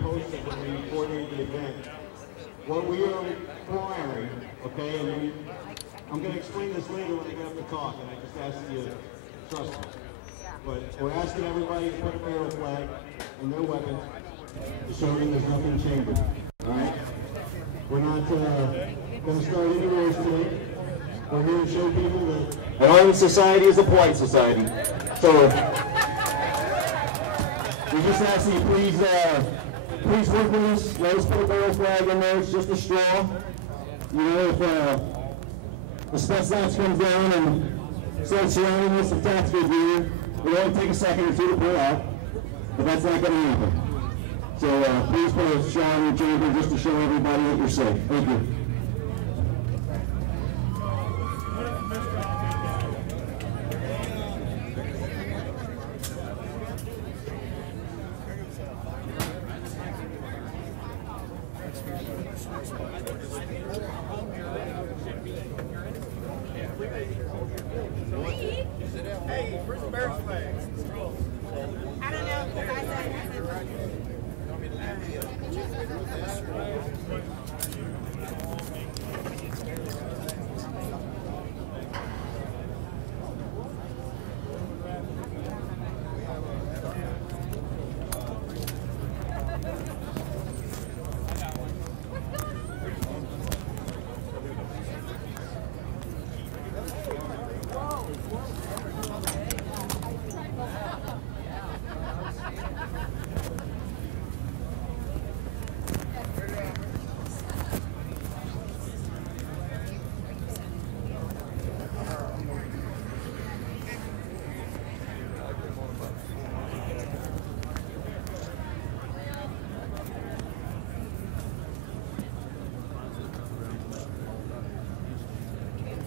posted when we coordinated the event. What we are requiring, okay, and I'm going to explain this later when I get up to talk, and I just ask you to trust me. But we're asking everybody to put a barrel flag and their weapons to show them there's nothing chambered. All right? We're not going to start any wars today. We're here to show people that an armed society is a polite society. So we just ask that you please work with us. Let us put a barrel flag in there. It's just a straw. You know, if the Spetsnaz comes down and starts surrounding us with tactical gear, it'll only take a second or two to pull out, but that's not going to happen. So please put a straw in your chamber just to show everybody that you're safe. Thank you. Hey, where's the bear's flag? I don't know, because I said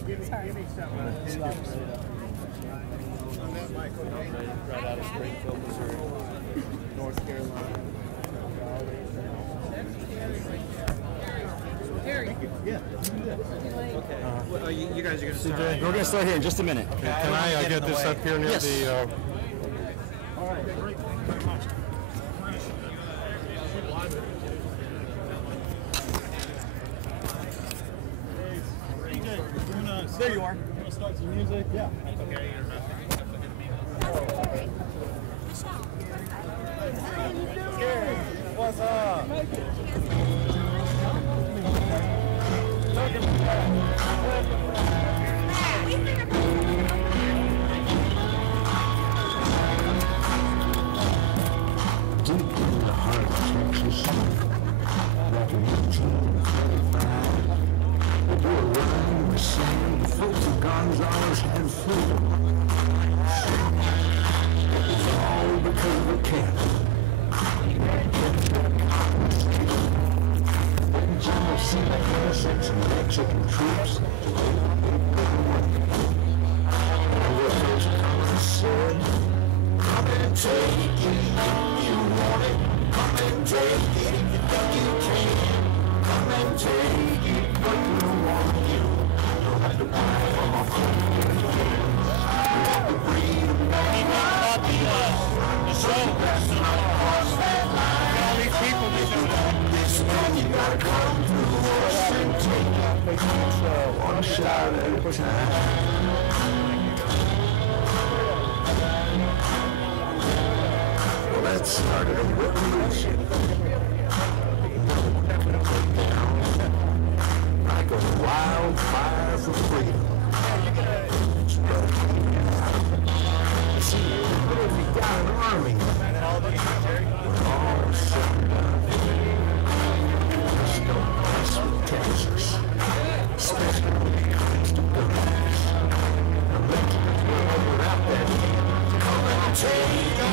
Give me some. Right out of Springfield, Missouri, North Carolina. Harry. Yeah. Okay. You guys are going to start. We're going to start here in just a minute. Can I get this up here near the... All right. Great. Very much. There you are. You want to start some music? Yeah. Okay, you're about What's up? Deep in the heart of Texas, like an 1835, they do a rhyme saying the folks of Gonzales had freedom. It was all because of a cat. Didn't you see the innocents and Mexican troops? What those colors said? Come and take it if you want it. Come and take it if you think you can. Come and take it, but we don't want you. You don't have to buy from our friends. We want the freedom that you want. So that's not across that line. All these people that you want this man, you gotta come through us and take it one shot at a time. That started a revolution. Like a wildfire for freedom. See, if you got an army, we're all set up. Just don't mess with Texas, especially when it comes to guns. I'm making it without that. Come and take it.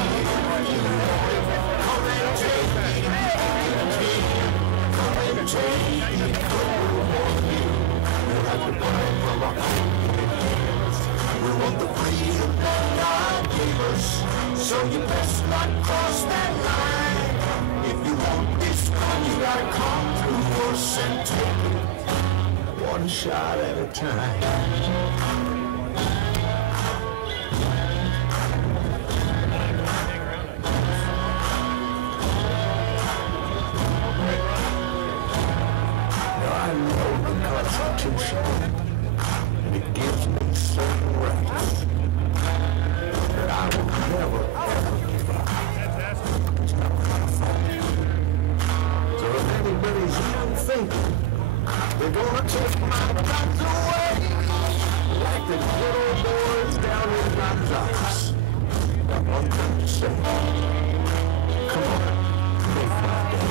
We want the freedom that God gave us, so you best not cross that line. If you want this gun, you gotta come through us and take it one shot at a time. Constitution, and it gives me certain rights that I will never, ever give up. It's not my fault. So if anybody's even thinking they're gonna take my guns away, like the good old boys down in Gonzales, got one thing to say. Come on, make my day.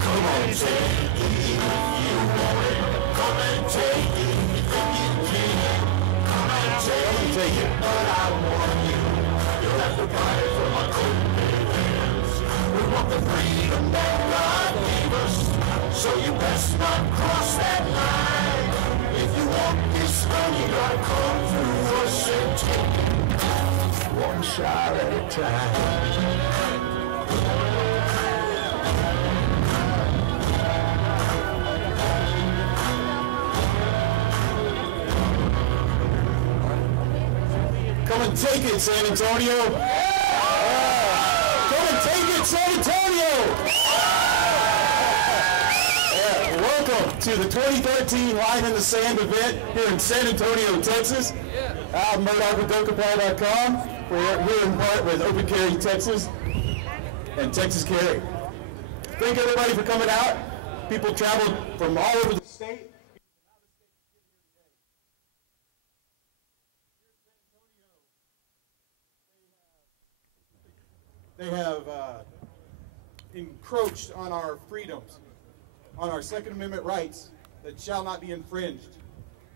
Come on, take it if you want it. Come and take it if you can. Come and take it, but I warn you, you'll have to buy it from my cold hands. We want the freedom that God gave us, so you best not cross that line. If you want this gun, you gotta come through us and take it one shot at a time. Come and take it, San Antonio. Come and take it, San Antonio. Welcome to the 2013 Line in the Sand event here in San Antonio, Texas. I'm Murdoch with DokaPaul.com. We're here in part with Open Carry Texas and Texas Carry. Thank everybody for coming out. People traveled from all over the state. They have encroached on our freedoms, on our Second Amendment rights that shall not be infringed.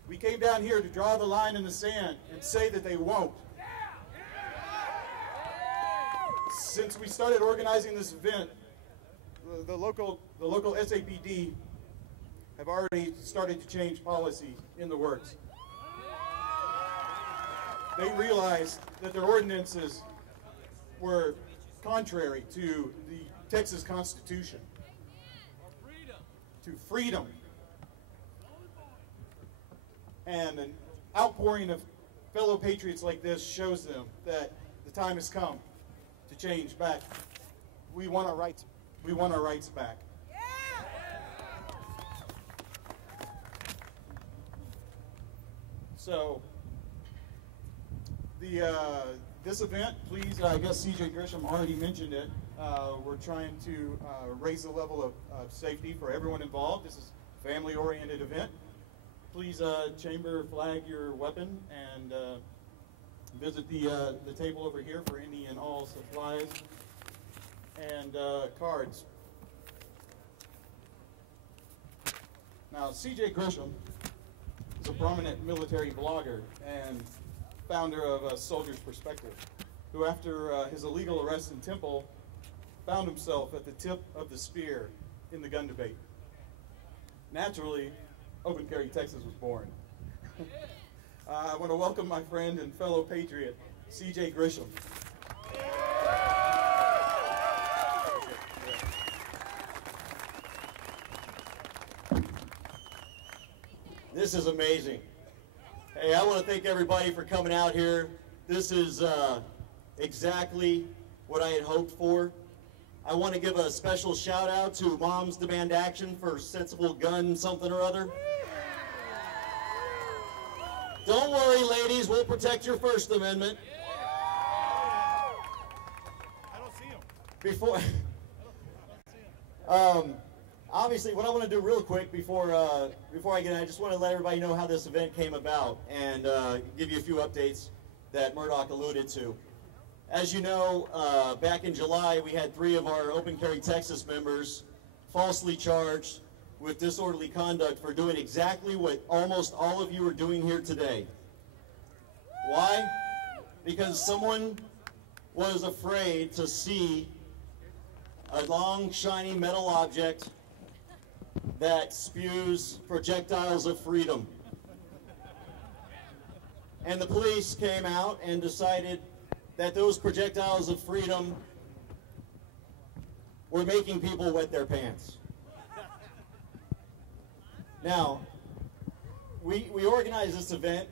We came down here to draw the line in the sand and say that they won't. Since we started organizing this event, the local SAPD have already started to change policy in the works. They realized that their ordinances were contrary to the Texas Constitution, to freedom, and an outpouring of fellow patriots like this shows them that the time has come to change back. We want our rights. We want our rights back. So this event, please, I guess CJ Grisham already mentioned it. We're trying to raise the level of safety for everyone involved. This is a family-oriented event. Please chamber flag your weapon and visit the table over here for any and all supplies and cards. Now, CJ Grisham is a prominent military blogger and founder of A Soldier's Perspective, who after his illegal arrest in Temple found himself at the tip of the spear in the gun debate. Naturally, Open Carry Texas was born. I want to welcome my friend and fellow patriot, CJ Grisham. This is amazing. Hey, I want to thank everybody for coming out here. This is exactly what I had hoped for. I want to give a special shout out to Moms Demand Action for Sensible Gun something or other. Don't worry, ladies, we'll protect your First Amendment. I don't see him. Before, obviously, what I want to do real quick before I get in, I just want to let everybody know how this event came about and give you a few updates that Murdoch alluded to. As you know, back in July, we had 3 of our Open Carry Texas members falsely charged with disorderly conduct for doing exactly what almost all of you are doing here today. Why? Because someone was afraid to see a long, shiny metal object that spews projectiles of freedom. And the police came out and decided that those projectiles of freedom were making people wet their pants. Now, we organized this event,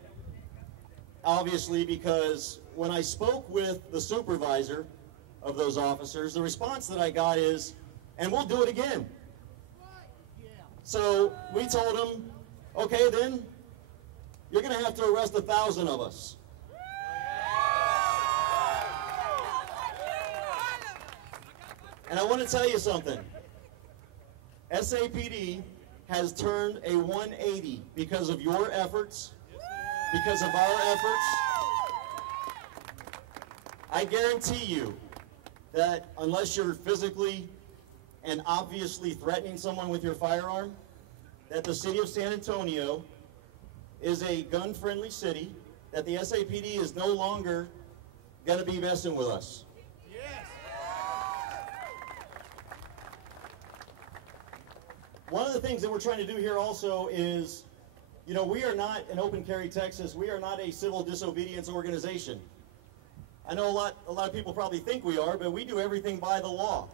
obviously, because when I spoke with the supervisor of those officers, the response that I got is, and we'll do it again. So we told them, Okay, then you're going to have to arrest 1,000 of us. And I want to tell you something. SAPD has turned a 180 because of your efforts, because of our efforts. I guarantee you that unless you're physically and obviously threatening someone with your firearm, that the city of San Antonio is a gun-friendly city, that the SAPD is no longer going to be messing with us. One of the things that we're trying to do here also is, you know, we are not an Open Carry Texas. We are not a civil disobedience organization. I know a lot of people probably think we are, but we do everything by the law.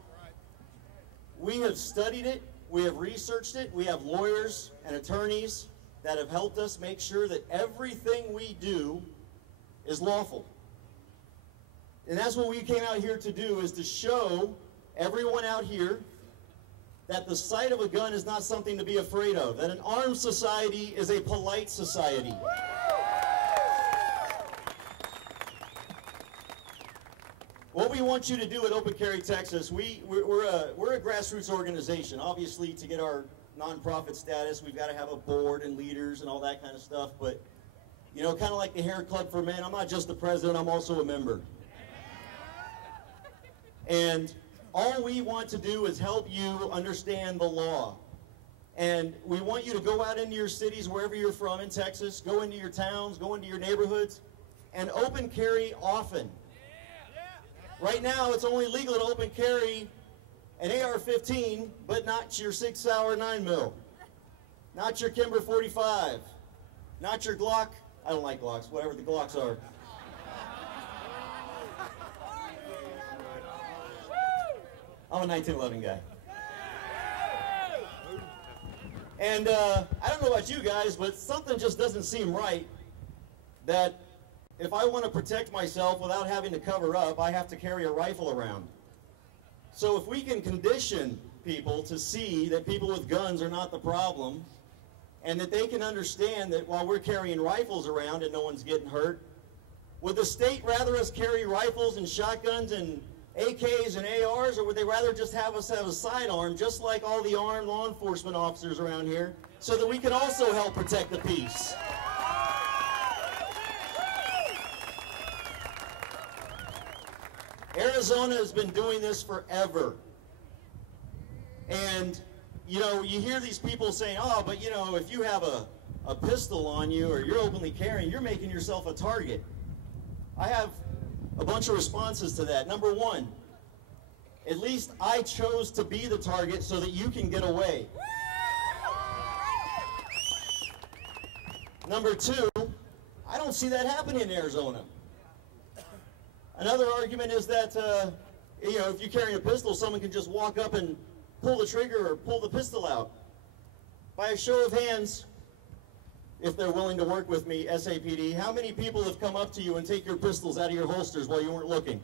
We have studied it. We have researched it. We have lawyers and attorneys that have helped us make sure that everything we do is lawful. And that's what we came out here to do, is to show everyone out here that the sight of a gun is not something to be afraid of, that an armed society is a polite society. What we want you to do at Open Carry Texas, we're a grassroots organization. Obviously, to get our nonprofit status, we've got to have a board and leaders and all that kind of stuff. But, you know, kind of like the Hair Club for Men, I'm not just the president, I'm also a member. And all we want to do is help you understand the law. And we want you to go out into your cities, wherever you're from in Texas, go into your towns, go into your neighborhoods, and open carry often. Right now, it's only legal to open carry an AR-15, but not your 6-hour 9mm, not your Kimber 45, not your Glock. I don't like Glocks, whatever the Glocks are. I'm a 1911 guy. And I don't know about you guys, but something just doesn't seem right that if I want to protect myself without having to cover up, I have to carry a rifle around. So if we can condition people to see that people with guns are not the problem, and that they can understand that while we're carrying rifles around and no one's getting hurt, would the state rather us carry rifles and shotguns and AKs and ARs, or would they rather just have us have a sidearm, just like all the armed law enforcement officers around here, so that we can also help protect the peace? Arizona has been doing this forever. And, you know, you hear these people saying, oh, but, you know, if you have a pistol on you or you're openly carrying, you're making yourself a target. I have a bunch of responses to that. Number one, at least I chose to be the target so that you can get away. Number two, I don't see that happening in Arizona. Another argument is that, you know, if you carry a pistol, someone can just walk up and pull the trigger or pull the pistol out. By a show of hands, if they're willing to work with me, SAPD, how many people have come up to you and take your pistols out of your holsters while you weren't looking?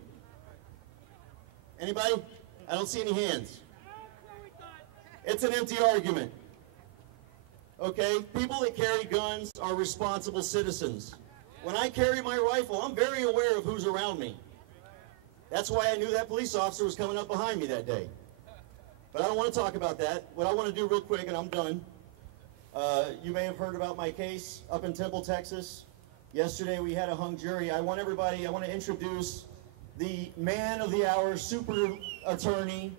Anybody? I don't see any hands. It's an empty argument. Okay? People that carry guns are responsible citizens. When I carry my rifle, I'm very aware of who's around me. That's why I knew that police officer was coming up behind me that day. But I don't want to talk about that. What I want to do real quick, and I'm done. You may have heard about my case up in Temple, Texas. Yesterday we had a hung jury. I want to introduce the man of the hour, super attorney,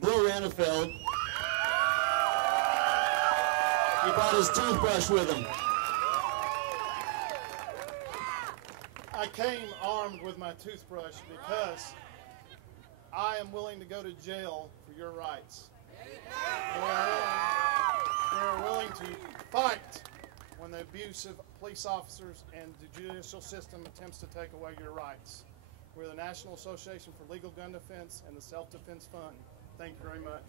Bill Rannefeld. He brought his toothbrush with him. I came armed with my toothbrush because I am willing to go to jail for your rights. We are willing to fight when the abuse of police officers and the judicial system attempts to take away your rights. We're the National Association for Legal Gun Defense and the Self-Defense Fund. Thank you very much.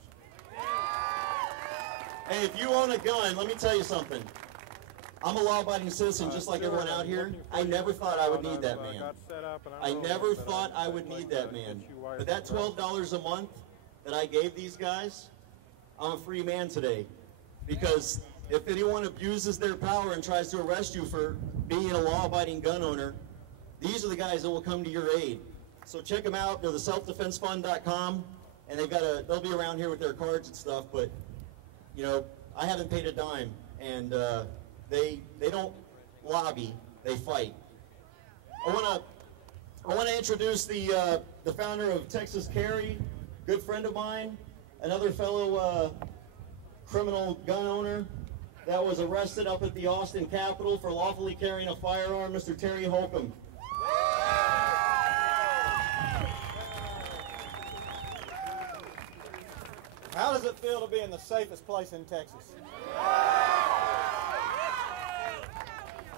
Hey, if you own a gun, let me tell you something. I'm a law-abiding citizen just like everyone out here. I never thought I would need that man. I never thought I would need that man. But that $12 a month that I gave these guys, I'm a free man today. Because if anyone abuses their power and tries to arrest you for being a law-abiding gun owner, these are the guys that will come to your aid. So check them out. They're the selfdefensefund.com, and they'll be around here with their cards and stuff. But you know, I haven't paid a dime, and they don't lobby, they fight. I want to introduce the founder of Texas Carry, good friend of mine, another fellow criminal gun owner that was arrested up at the Austin Capitol for lawfully carrying a firearm, Mr. Terry Holcomb. How does it feel to be in the safest place in Texas?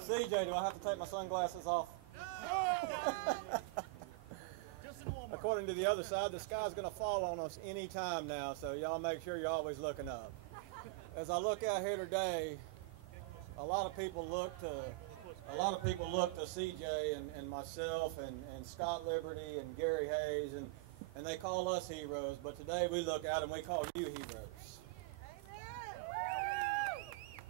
CJ, do I have to take my sunglasses off? According to the other side, the sky's going to fall on us any time now, so y'all make sure you're always looking up. As I look out here today, a lot of people look to CJ and myself and Scott Liberty and Gary Hayes, and they call us heroes, but today we look out and we call you heroes.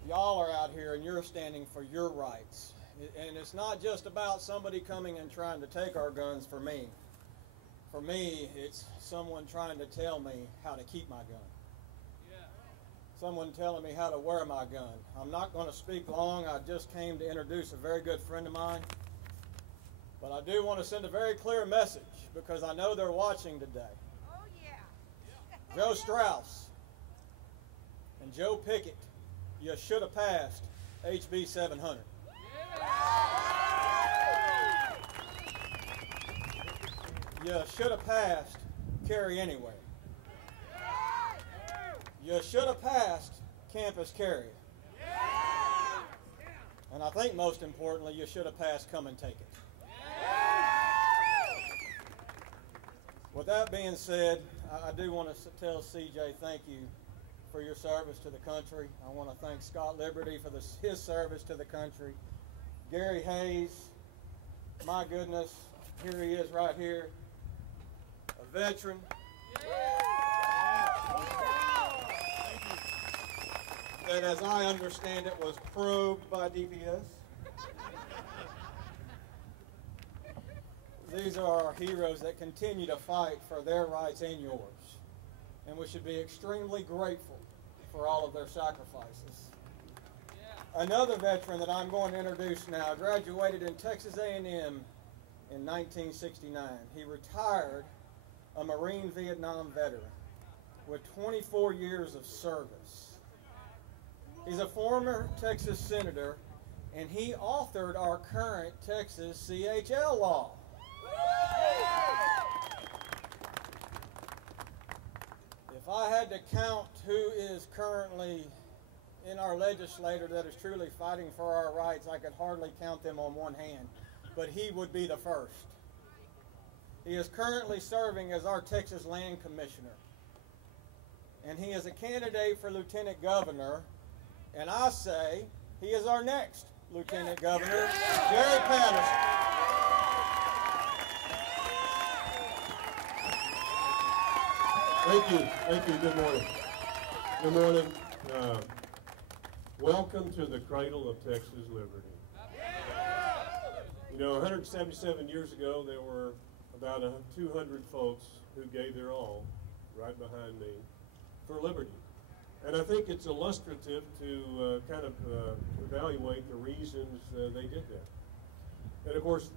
Y'all are out here and you're standing for your rights. And it's not just about somebody coming and trying to take our guns for me. For me, it's someone trying to tell me how to keep my gun. Someone telling me how to wear my gun. I'm not going to speak long. I just came to introduce a very good friend of mine. But I do want to send a very clear message because I know they're watching today. Oh, yeah. Joe Strauss and Joe Pickett, you should have passed HB 700. You should have passed Carry Anywhere. You should have passed Campus Carry. And I think most importantly, you should have passed Come and Take It. With that being said, I do want to tell CJ thank you for your service to the country. I want to thank Scott Liberty for his service to the country. Gary Hayes, my goodness, here he is right here, a veteran. That, as I understand it, was probed by DPS. These are our heroes that continue to fight for their rights and yours. And we should be extremely grateful for all of their sacrifices. Another veteran that I'm going to introduce now graduated in Texas A&M in 1969. He retired a Marine Vietnam veteran with 24 years of service. He's a former Texas senator, and he authored our current Texas CHL law. If I had to count who is currently in our legislature that is truly fighting for our rights, I could hardly count them on one hand, but he would be the first. He is currently serving as our Texas Land Commissioner, and he is a candidate for Lieutenant Governor, and I say he is our next Lieutenant Governor, Jerry Patterson. Thank you, good morning. Good morning. Welcome to the cradle of Texas liberty. You know, 177 years ago, there were about 200 folks who gave their all, right behind me, for liberty. And I think it's illustrative to kind of evaluate the reasons they did that. And of course,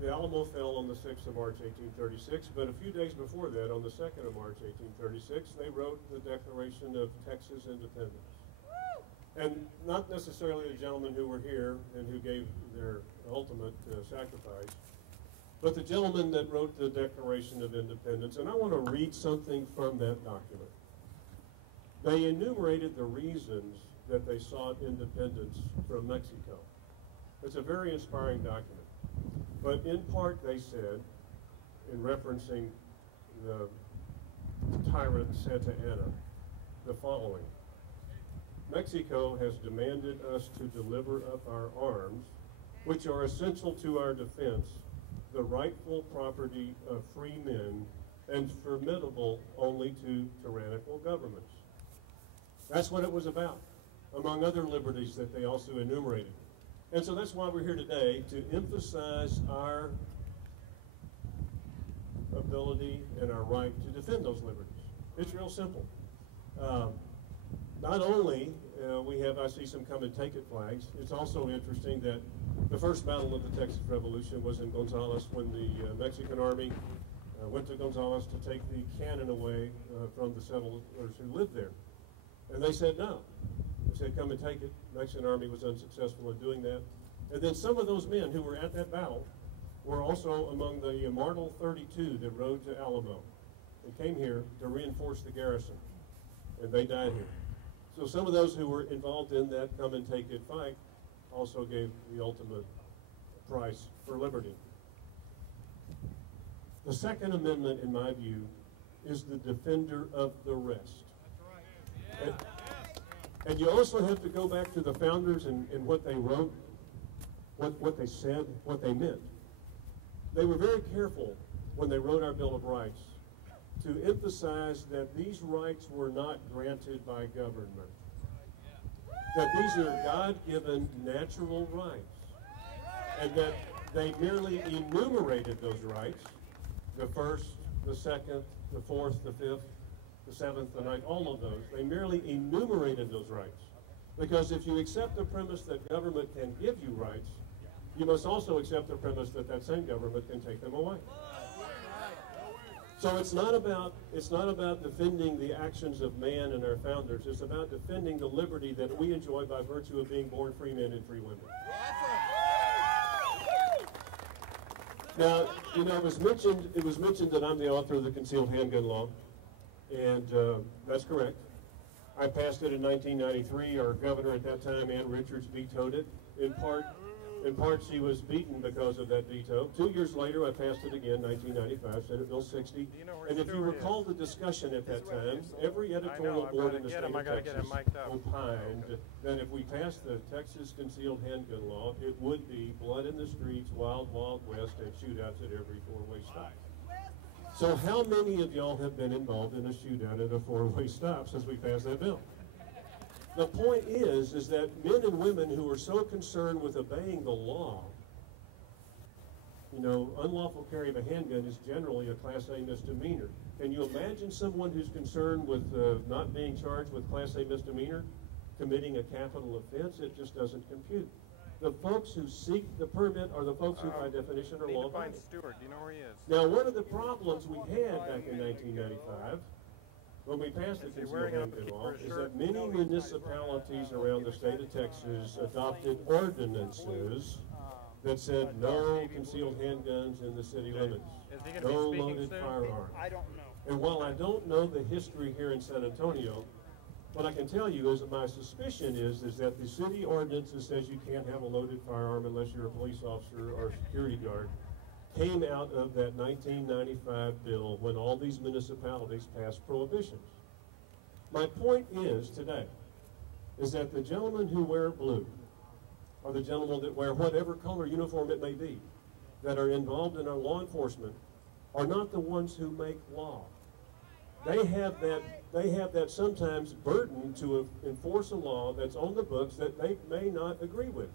the Alamo fell on the 6th of March, 1836, but a few days before that, on the 2nd of March, 1836, they wrote the Declaration of Texas Independence. And not necessarily the gentlemen who were here and who gave their ultimate sacrifice, but the gentleman that wrote the Declaration of Independence. And I want to read something from that document. They enumerated the reasons that they sought independence from Mexico. It's a very inspiring document. But in part, they said, in referencing the tyrant Santa Anna, the following: Mexico has demanded us to deliver up our arms, which are essential to our defense, the rightful property of free men, and formidable only to tyrannical governments. That's what it was about. among other liberties that they also enumerated. And so that's why we're here today, to emphasize our ability and our right to defend those liberties. It's real simple. Not only we have, I see some come and take it flags, it's also interesting that the first battle of the Texas Revolution was in Gonzales when the Mexican army went to Gonzales to take the cannon away from the settlers who lived there. And they said no. They said, come and take it. The Mexican army was unsuccessful in doing that. And then some of those men who were at that battle were also among the Martel 32 that rode to Alamo and came here to reinforce the garrison. And they died here. So some of those who were involved in that come and take it fight also gave the ultimate price for liberty. The Second Amendment, in my view, is the defender of the rest. And you also have to go back to the founders and what they wrote, what they said, what they meant. They were very careful when they wrote our Bill of Rights to emphasize that these rights were not granted by government, that these are God-given natural rights, and that they merely enumerated those rights, the first, the second, the fourth, the fifth, the seventh, the ninth, all of those. They merely enumerated those rights. Because if you accept the premise that government can give you rights, you must also accept the premise that that same government can take them away. So it's not about defending the actions of man and our founders. It's about defending the liberty that we enjoy by virtue of being born free men and free women. Now, you know, it was mentioned that I'm the author of the concealed handgun law, and that's correct. I passed it in 1993. Our governor at that time, Ann Richards, vetoed it. In part, she was beaten because of that veto. 2 years later, I passed it again, 1995, Senate Bill 60. And if you recall the discussion at that time, every editorial board in the state of Texas opined that if we passed the Texas concealed handgun law, it would be blood in the streets, wild, wild west, and shootouts at every four-way stop. So how many of y'all have been involved in a shootout at a four-way stop since we passed that bill? The point is that men and women who are so concerned with obeying the law, you know, unlawful carry of a handgun is generally a Class A misdemeanor. Can you imagine someone who's concerned with not being charged with Class A misdemeanor committing a capital offense? It just doesn't compute. The folks who seek the permit are the folks who, by definition, are law-abiding. Stewart, do you know where he is? Now, one of the problems we had back in 1995 when we passed the concealed handgun law is that many municipalities around the state of Texas adopted ordinances that said no concealed handguns in the city limits, no loaded firearms. I don't know. And while I don't know the history here in San Antonio, what I can tell you is that my suspicion is that the city ordinance that says you can't have a loaded firearm unless you're a police officer or a security guard came out of that 1995 bill when all these municipalities passed prohibitions. My point is today is that the gentlemen who wear blue or the gentlemen that wear whatever color uniform it may be that are involved in our law enforcement are not the ones who make law. They have that sometimes burden to enforce a law that's on the books that they may not agree with.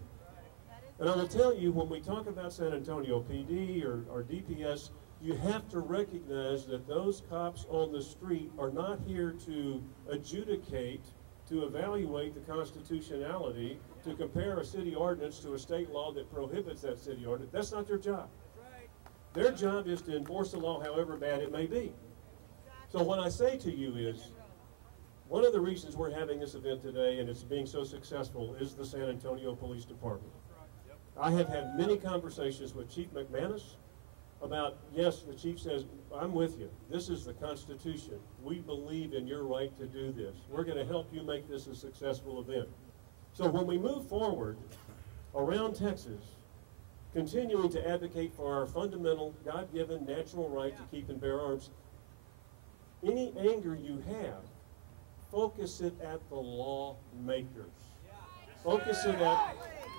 And I will tell you, when we talk about San Antonio PD or DPS, you have to recognize that those cops on the street are not here to adjudicate, to evaluate the constitutionality, to compare a city ordinance to a state law that prohibits that city ordinance. That's not their job. Their job is to enforce the law however bad it may be. So what I say to you is, one of the reasons we're having this event today and it's being so successful is the San Antonio Police Department. I have had many conversations with Chief McManus about, yes, the chief says, I'm with you. This is the Constitution. We believe in your right to do this. We're going to help you make this a successful event. So when we move forward around Texas, continuing to advocate for our fundamental, God-given, natural right to keep and bear arms, any anger you have, focus it at the lawmakers. Focus it at...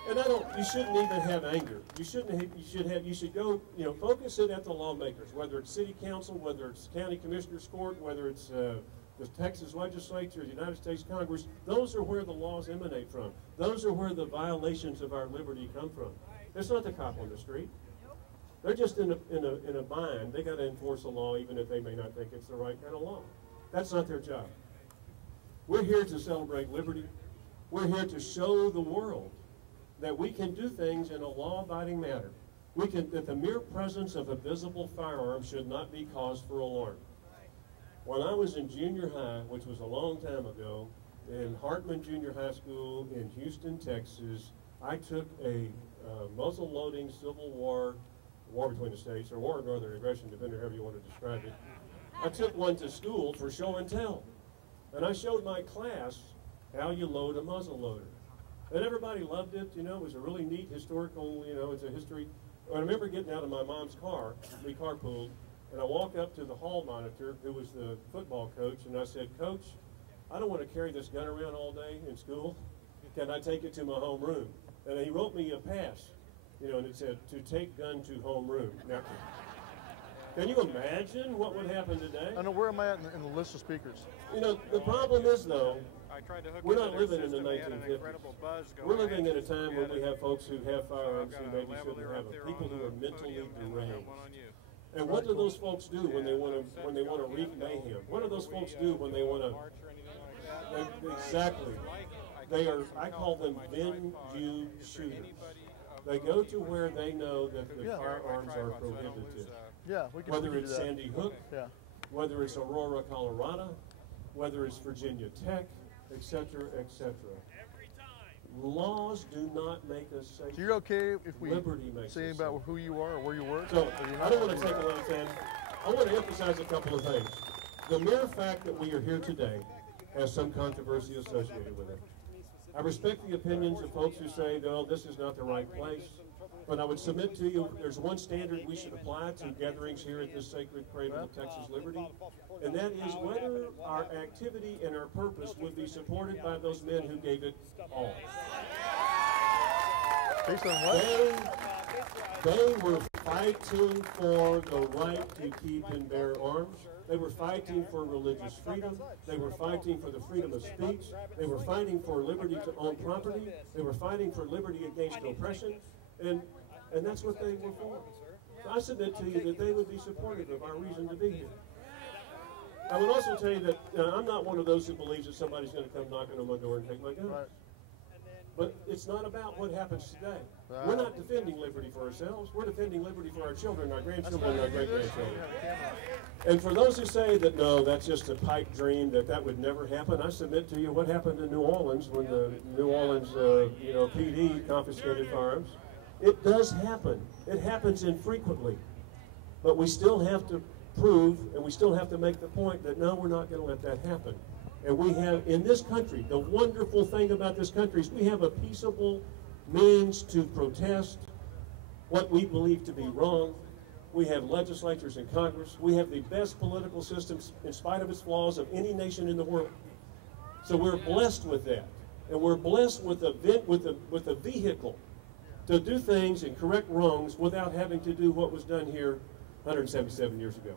And you shouldn't even have anger. You should go, focus it at the lawmakers, whether it's city council, whether it's county commissioner's court, whether it's the Texas legislature, the United States Congress, those are where the laws emanate from. Those are where the violations of our liberty come from. It's not the cop on the street. They're just in a bind. They got to enforce a law even if they may not think it's the right kind of law. That's not their job. We're here to celebrate liberty. We're here to show the world that we can do things in a law-abiding manner. That the mere presence of a visible firearm should not be cause for alarm. When I was in junior high, which was a long time ago, in Hartman Junior High School in Houston, Texas, I took a muzzle-loading Civil War between the states, or war of northern aggression, depending on however you want to describe it. I took one to school for show and tell. And I showed my class how you load a muzzle loader. And everybody loved it. You know, it was a really neat historical, you know, it's a history. I remember getting out of my mom's car, we carpooled, and I walked up to the hall monitor, who was the football coach, and I said, "Coach, I don't want to carry this gun around all day in school. Can I take it to my home room?" And he wrote me a pass, you know, and it said, "To take gun to home room." Now, can you imagine what would happen today? I know, where am I at in the list of speakers? You know, the problem is, though, we're not living in the 1950s. We're living in a time where we have folks who have firearms who maybe shouldn't have them, people who are mentally deranged. And what do those folks do when they want to wreak mayhem? What do those folks do when they want to? Exactly. They are. I call them venue shooters. They go to where they know that the firearms are prohibited. Yeah, whether it's Sandy Hook, whether it's Aurora, Colorado, whether it's Virginia Tech, etc., etc. Laws do not make us safe. So you're okay if we say about who you are or where you work? So I don't want to take a lot of time. I want to emphasize a couple of things. The mere fact that we are here today has some controversy associated with it. I respect the opinions of folks who say, no, this is not the right place. But I would submit to you, there's one standard we should apply to gatherings here at this sacred cradle of Texas liberty, and that is whether our activity and our purpose would be supported by those men who gave it all. Based on what? They were fighting for the right to keep and bear arms. They were fighting for religious freedom. They were fighting for the freedom of speech. They were fighting for liberty to own property. They were fighting for liberty against oppression. And that's what they were for. So I submit to you that they would be supportive of our reason to be here. I would also tell you that I'm not one of those who believes that somebody's going to come knocking on my door and take my gun. Right. But it's not about what happens today. We're not defending liberty for ourselves. We're defending liberty for our children, our grandchildren, and our great-grandchildren. And for those who say that, no, that's just a pipe dream, that would never happen, I submit to you what happened in New Orleans when the New Orleans PD confiscated firearms. It does happen. It happens infrequently. But we still have to prove, and we still have to make the point that, no, we're not going to let that happen. And we have, in this country, the wonderful thing about this country is we have a peaceable means to protest what we believe to be wrong. We have legislatures and Congress. We have the best political systems, in spite of its flaws, of any nation in the world. So we're blessed with that. And we're blessed with a vehicle to do things and correct wrongs without having to do what was done here 177 years ago.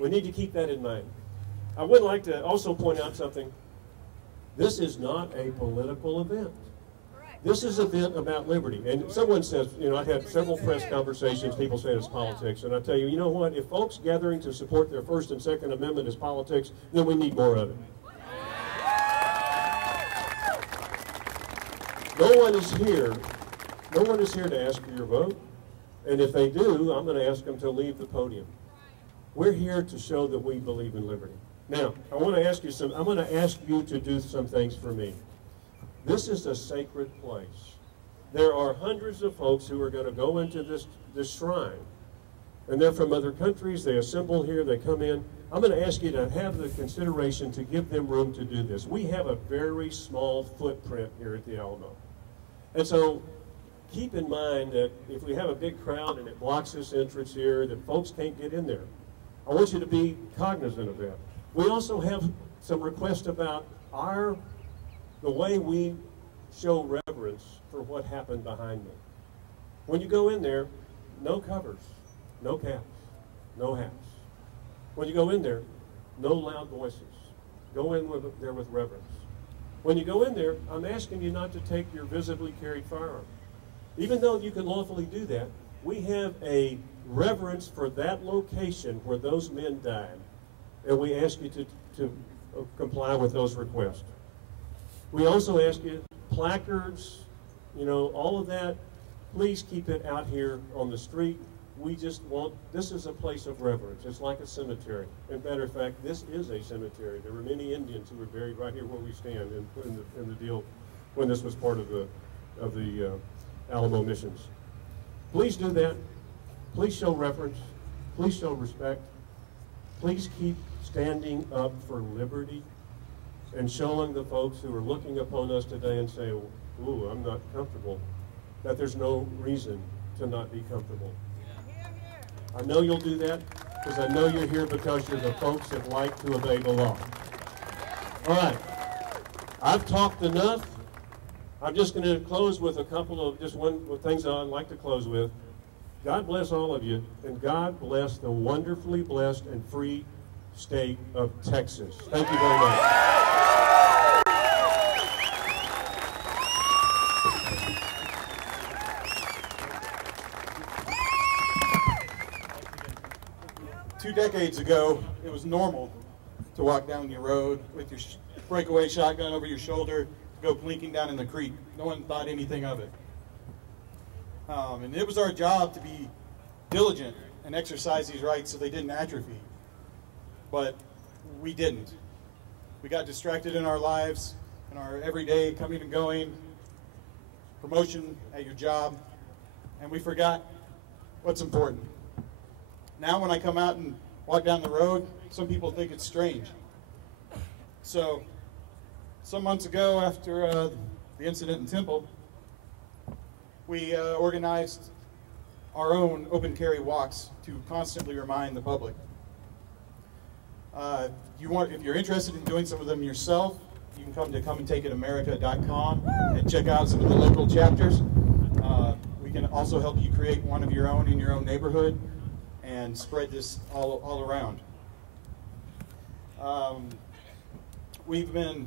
We need to keep that in mind. I would like to also point out something. This is not a political event. This is an event about liberty. And someone says, you know, I've had several press conversations, people say it's politics, and I tell you, you know what, if folks gathering to support their First and Second Amendment is politics, then we need more of it. No one is here to ask for your vote, and if they do, I'm going to ask them to leave the podium. We're here to show that we believe in liberty. Now, I'm going to ask you to do some things for me. This is a sacred place. There are hundreds of folks who are going to go into this shrine, and they're from other countries. They assemble here, they come in. I'm going to ask you to have the consideration to give them room to do this. We have a very small footprint here at the Alamo. And so keep in mind that if we have a big crowd and it blocks this entrance here, that folks can't get in there. I want you to be cognizant of that. We also have some requests about the way we show reverence for what happened behind me. When you go in there, no covers, no caps, no hats. When you go in there, no loud voices, go in there with reverence. When you go in there, I'm asking you not to take your visibly carried firearm. Even though you can lawfully do that, we have a reverence for that location where those men died, and we ask you to comply with those requests. We also ask you, placards, you know, all of that, please keep it out here on the street. We just want, this is a place of reverence. It's like a cemetery. As a matter of fact, this is a cemetery. There were many Indians who were buried right here where we stand in the deal when this was part of the Alamo missions. Please do that. Please show reverence. Please show respect. Please keep standing up for liberty and showing the folks who are looking upon us today and say, ooh, I'm not comfortable, that there's no reason to not be comfortable. I know you'll do that because I know you're here because you're the folks that like to obey the law. All right. I've talked enough. I'm just going to close with a couple of things I'd like to close with. God bless all of you, and God bless the wonderfully blessed and free state of Texas. Thank you very much. 2 decades ago, it was normal to walk down your road with your breakaway shotgun over your shoulder, to go blinking down in the creek. No one thought anything of it. And it was our job to be diligent and exercise these rights so they didn't atrophy. But we didn't. We got distracted in our lives, in our everyday coming and going, promotion at your job, and we forgot what's important. Now when I come out and walk down the road, some people think it's strange. So, some months ago after the incident in Temple, we organized our own open carry walks to constantly remind the public. If you're interested in doing some of them yourself, you can come to ComeAndTakeItAmerica.com and check out some of the local chapters. We can also help you create one of your own in your own neighborhood and spread this all around. We've been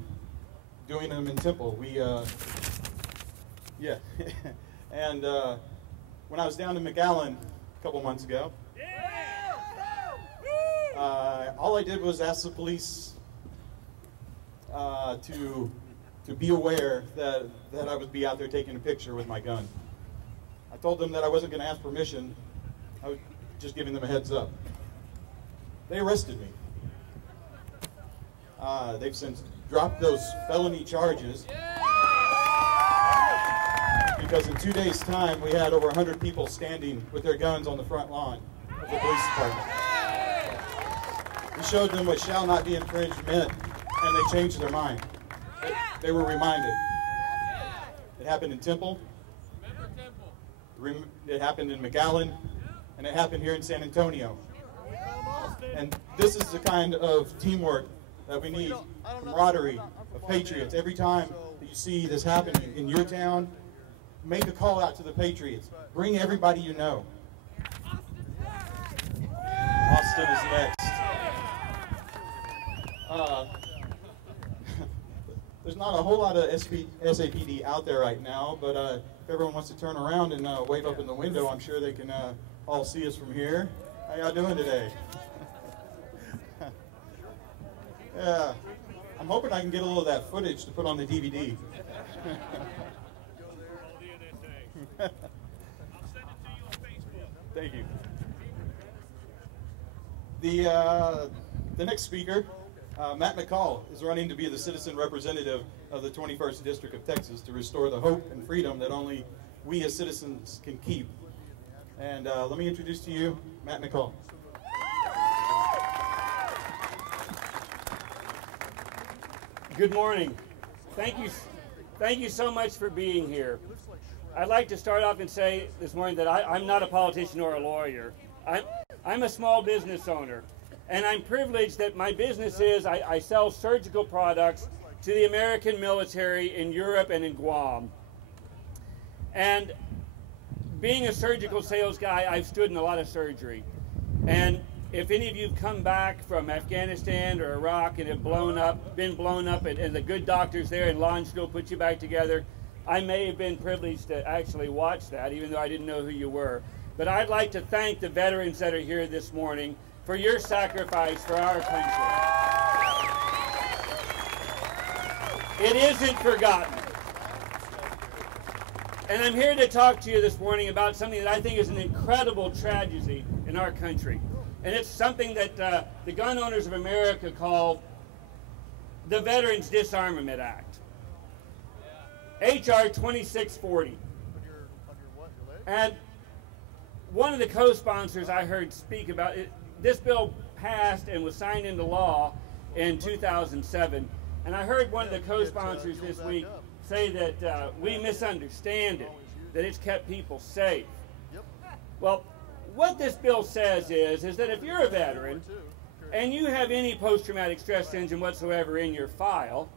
doing them in Temple. And when I was down in McAllen a couple months ago, all I did was ask the police to be aware that I would be out there taking a picture with my gun. I told them that I wasn't going to ask permission. I was just giving them a heads up. They arrested me. They've since dropped those felony charges because in 2 days' time we had over 100 people standing with their guns on the front lawn of the police department. We showed them what shall not be infringed meant, and they changed their mind. They were reminded. It happened in Temple. It happened in McAllen, and it happened here in San Antonio. And this is the kind of teamwork that we need, camaraderie of patriots. Every time that you see this happening in your town, make a call out to the patriots. Bring everybody you know. Austin is next. There's not a whole lot of SAPD out there right now, but if everyone wants to turn around and wave up in the window, I'm sure they can all see us from here. How y'all doing today? Yeah, I'm hoping I can get a little of that footage to put on the DVD. Thank you. The next speaker, Matt McCall, is running to be the citizen representative of the 21st District of Texas to restore the hope and freedom that only we as citizens can keep. And let me introduce to you Matt McCall. Good morning. Thank you so much for being here. I'd like to start off and say this morning that I'm not a politician or a lawyer. I'm a small business owner, and I'm privileged that my business is I sell surgical products to the American military in Europe and in Guam. And being a surgical sales guy, I've stood in a lot of surgery. And if any of you have come back from Afghanistan or Iraq and have been blown up, and the good doctors there in Lonsdale put you back together, I may have been privileged to actually watch that, even though I didn't know who you were. But I'd like to thank the veterans that are here this morning for your sacrifice for our country. It isn't forgotten. And I'm here to talk to you this morning about something that I think is an incredible tragedy in our country. And it's something that the Gun Owners of America call the Veterans Disarmament Act. H.R. 2640. And one of the co-sponsors I heard speak about it, this bill passed and was signed into law in 2007. And I heard one of the co-sponsors this week say that we misunderstand it, that it's kept people safe. Well, what this bill says is that if you're a veteran and you have any post-traumatic stress syndrome whatsoever in your file,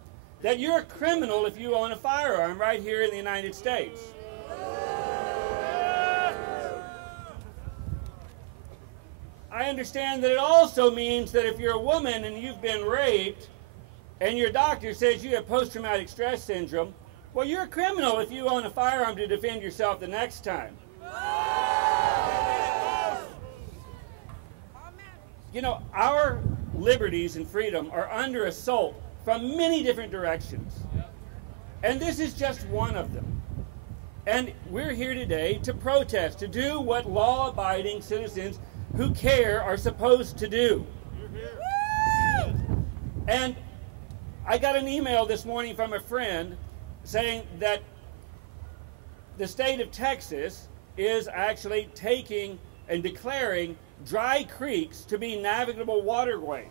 that you're a criminal if you own a firearm right here in the United States. I understand that it also means that if you're a woman and you've been raped and your doctor says you have post-traumatic stress syndrome, well, you're a criminal if you own a firearm to defend yourself the next time. You know, our liberties and freedom are under assault from many different directions. And this is just one of them. And we're here today to protest, to do what law-abiding citizens who care are supposed to do. And I got an email this morning from a friend saying that the state of Texas is actually taking and declaring dry creeks to be navigable waterways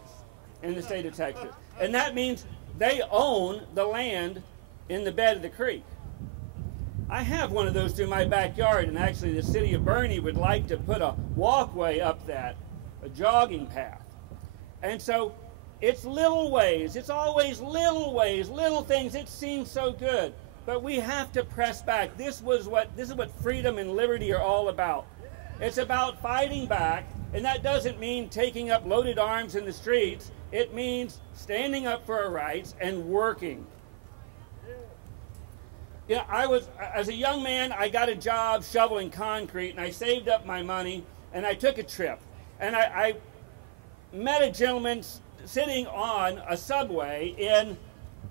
in the state of Texas. And that means they own the land in the bed of the creek. I have one of those through my backyard, and actually the city of Bernie would like to put a walkway up that, a jogging path. And so it's little ways, it's always little ways, little things. It seems so good, but we have to press back. This is what freedom and liberty are all about. It's about fighting back, and that doesn't mean taking up loaded arms in the streets. It means standing up for our rights and working. Yeah, as a young man, I got a job shoveling concrete, and I saved up my money, and I took a trip. And I met a gentleman sitting on a subway in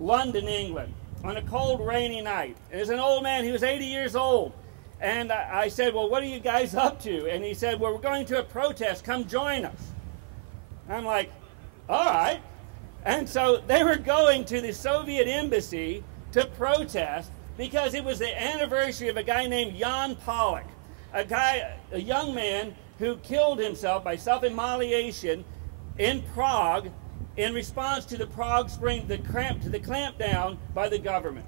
London, England, on a cold, rainy night. And as an old man, he was 80 years old. And I said, well, what are you guys up to? And he said, well, we're going to a protest. Come join us. I'm like, all right. And so they were going to the Soviet embassy to protest because it was the anniversary of a guy named Jan Pollock, a young man who killed himself by self-immolation in Prague in response to the Prague Spring, the clampdown by the government.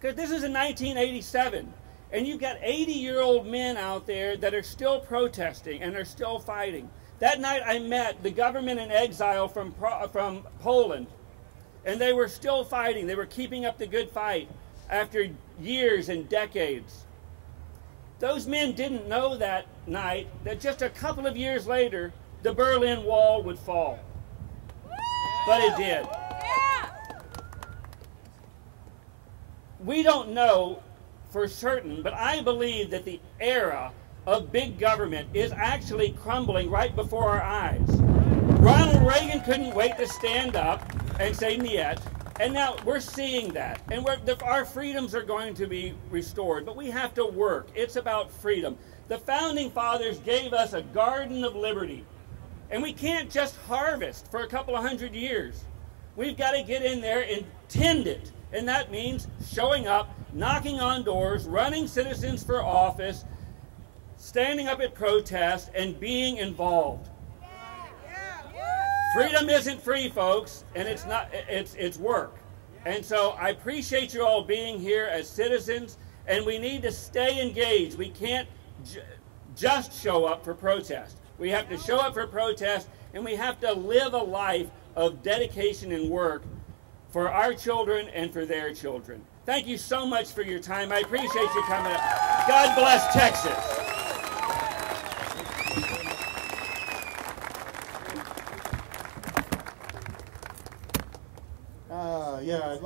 Because this is in 1987, and you've got 80-year-old men out there that are still protesting and are still fighting. That night I met the government in exile from Poland, and they were still fighting. They were keeping up the good fight after years and decades. Those men didn't know that night that just a couple of years later, the Berlin Wall would fall. But it did. We don't know for certain, but I believe that the era of big government is actually crumbling right before our eyes. Ronald Reagan couldn't wait to stand up and say niet, and now we're seeing that. And our freedoms are going to be restored, but we have to work. It's about freedom. The Founding Fathers gave us a garden of liberty, and we can't just harvest for a couple of hundred years. We've got to get in there and tend it, and that means showing up, knocking on doors, running citizens for office, standing up at protests, and being involved. Freedom isn't free, folks, and it's work. And so I appreciate you all being here as citizens, and we need to stay engaged. We can't just show up for protest. We have to show up for protest, and we have to live a life of dedication and work for our children and for their children. Thank you so much for your time. I appreciate you coming up. God bless Texas.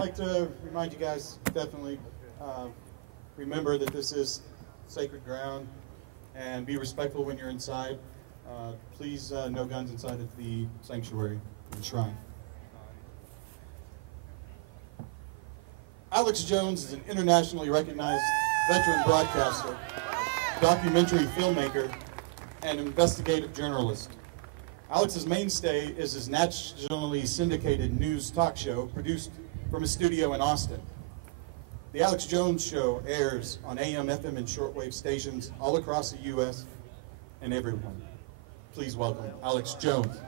like to remind you guys, definitely remember that this is sacred ground and be respectful when you're inside. Please, no guns inside of the sanctuary and shrine. Alex Jones is an internationally recognized veteran broadcaster, documentary filmmaker, and investigative journalist. Alex's mainstay is his nationally syndicated news talk show produced from his studio in Austin. The Alex Jones Show airs on AM, FM, and shortwave stations all across the U.S. and everyone. Please welcome Alex Jones.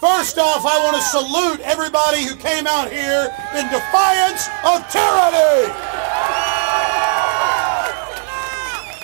First off, I want to salute everybody who came out here in defiance of tyranny.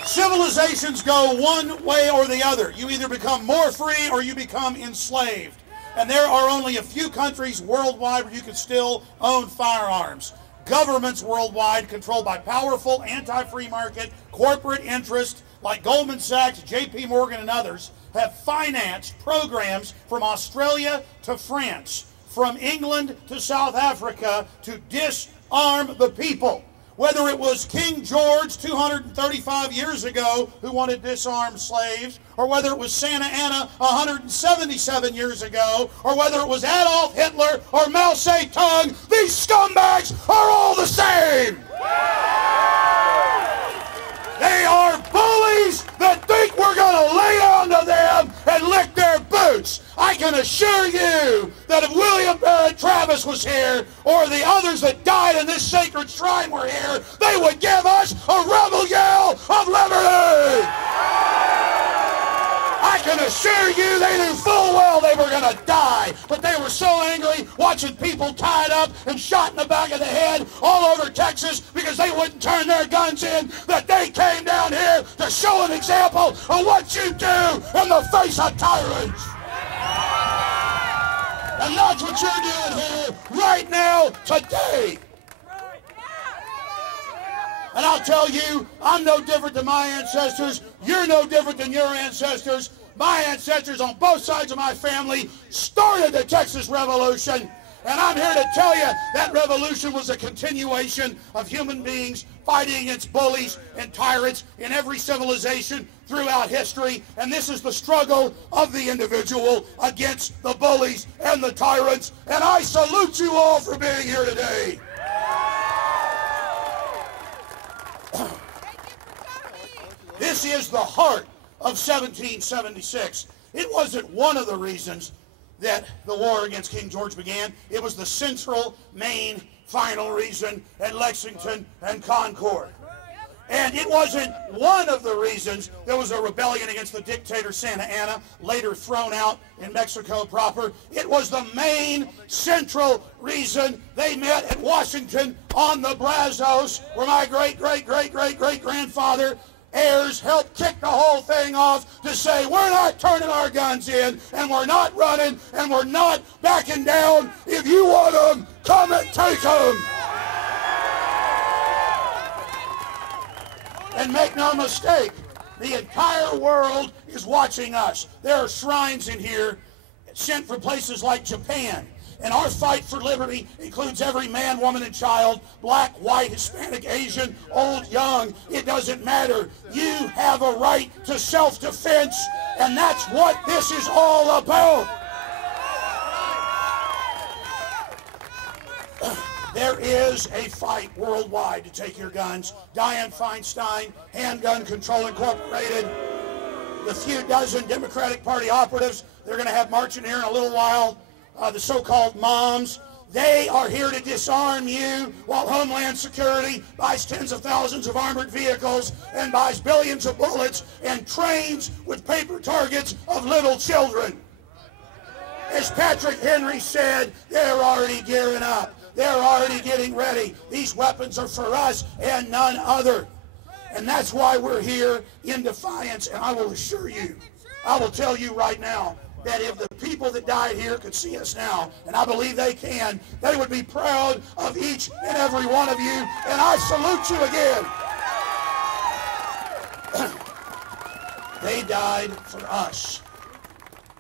Civilizations go one way or the other. You either become more free or you become enslaved. And there are only a few countries worldwide where you can still own firearms. Governments worldwide controlled by powerful anti-free market corporate interests like Goldman Sachs, J.P. Morgan, and others have financed programs from Australia to France, from England to South Africa to disarm the people. Whether it was King George 235 years ago who wanted to disarm slaves, or whether it was Santa Anna 177 years ago, or whether it was Adolf Hitler or Mao Zedong, these scumbags are all the same. They are bullies that think we're going to lay down to them and lick their boots. I can assure you that if William Barrett Travis was here, or the others that died in this sacred shrine were here, they would give us a rebel yell of liberty. I can assure you they knew full well they were going to die, but they were so angry watching people tied up and shot in the back of the head all over Texas because they wouldn't turn their guns in that they came down here to show an example of what you do in the face of tyrants. And that's what you're doing here right now, today. And I'll tell you, I'm no different than my ancestors. You're no different than your ancestors. My ancestors on both sides of my family started the Texas Revolution. And I'm here to tell you that revolution was a continuation of human beings fighting against bullies and tyrants in every civilization throughout history. And this is the struggle of the individual against the bullies and the tyrants. And I salute you all for being here today. This is the heart of 1776. It wasn't one of the reasons that the war against King George began. It was the central, main, final reason at Lexington and Concord. And it wasn't one of the reasons there was a rebellion against the dictator Santa Anna, later thrown out in Mexico proper. It was the main, central reason they met at Washington on the Brazos, where my great-great-great-great-great-grandfather Ayers helped kick the whole thing off to say, we're not turning our guns in, and we're not running, and we're not backing down. If you want them, come and take them. And make no mistake, the entire world is watching us. There are shrines in here sent from places like Japan. And our fight for liberty includes every man, woman, and child, black, white, Hispanic, Asian, old, young. It doesn't matter. You have a right to self-defense, and that's what this is all about. There is a fight worldwide to take your guns. Dianne Feinstein, Handgun Control Incorporated, the few dozen Democratic Party operatives they're going to have marching here in a little while, the so-called moms, they are here to disarm you while Homeland Security buys tens of thousands of armored vehicles and buys billions of bullets and trains with paper targets of little children. As Patrick Henry said, they're already gearing up. They're already getting ready. These weapons are for us and none other. And that's why we're here in defiance. And I will assure you, I will tell you right now, that if the people that died here could see us now, and I believe they can, they would be proud of each and every one of you, and I salute you again. They died for us.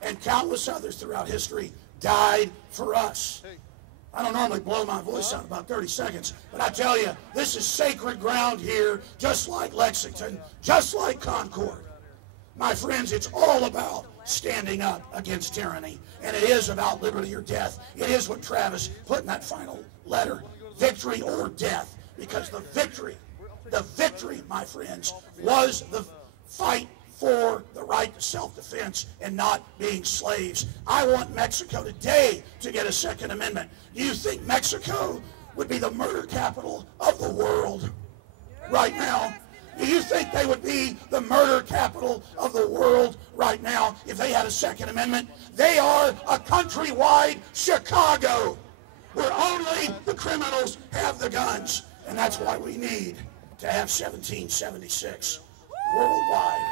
And countless others throughout history died for us. I don't normally blow my voice out about 30 seconds, but I tell you, this is sacred ground here, just like Lexington, just like Concord. My friends, it's all about standing up against tyranny, and it is about liberty or death. It is what Travis put in that final letter, victory or death, because the victory, my friends, was the fight for the right to self-defense and not being slaves. I want Mexico today to get a Second Amendment. Do you think Mexico would be the murder capital of the world right now? Do you think they would be the murder capital of the world right now if they had a Second Amendment? They are a countrywide Chicago where only the criminals have the guns. And that's why we need to have 1776 worldwide.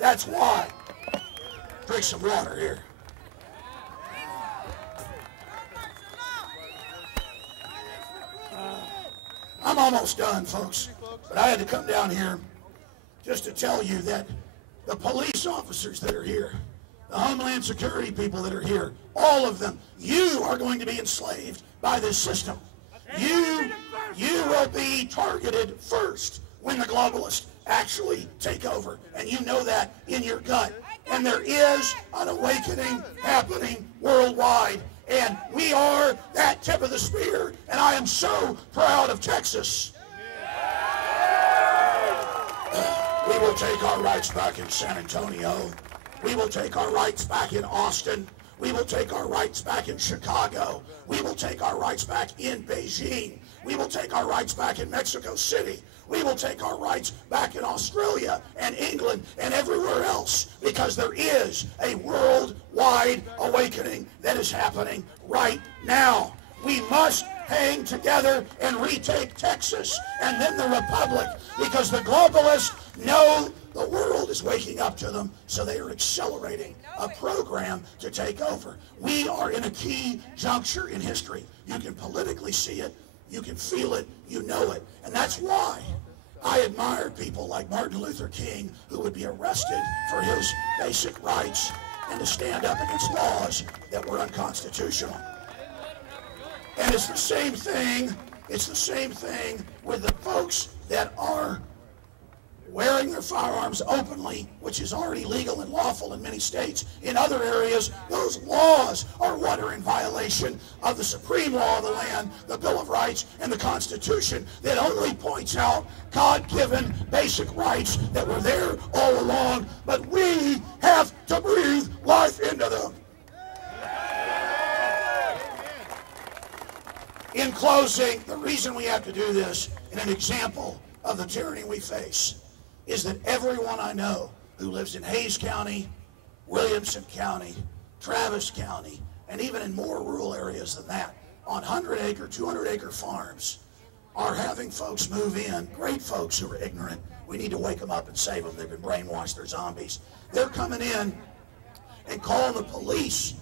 That's why. Drink some water here. I'm almost done, folks. But I had to come down here just to tell you that the police officers that are here, the Homeland Security people that are here, all of them, you are going to be enslaved by this system. You will be targeted first when the globalists actually take over. And you know that in your gut. And there is an awakening happening worldwide. And we are that tip of the spear. And I am so proud of Texas. We will take our rights back in San Antonio. We will take our rights back in Austin. We will take our rights back in Chicago. We will take our rights back in Beijing. We will take our rights back in Mexico City. We will take our rights back in Australia and England and everywhere else, because there is a worldwide awakening that is happening right now. We must hang together and retake Texas and then the Republic, because the globalists know the world is waking up to them, so they are accelerating a program to take over. We are in a key juncture in history. You can politically see it, you can feel it, you know it. And that's why I admire people like Martin Luther King, who would be arrested for his basic rights and to stand up against laws that were unconstitutional. And it's the same thing with the folks that are wearing their firearms openly, which is already legal and lawful in many states. In other areas, those laws are what are in violation of the supreme law of the land, the Bill of Rights, and the Constitution that only points out God-given basic rights that were there all along, but we have to breathe life into them. In closing, the reason we have to do this, and an example of the tyranny we face, is that everyone I know who lives in Hayes County, Williamson County, Travis County, and even in more rural areas than that, on 100-acre, 200-acre farms, are having folks move in, great folks who are ignorant. We need to wake them up and save them. They've been brainwashed. They're zombies. They're coming in and calling the police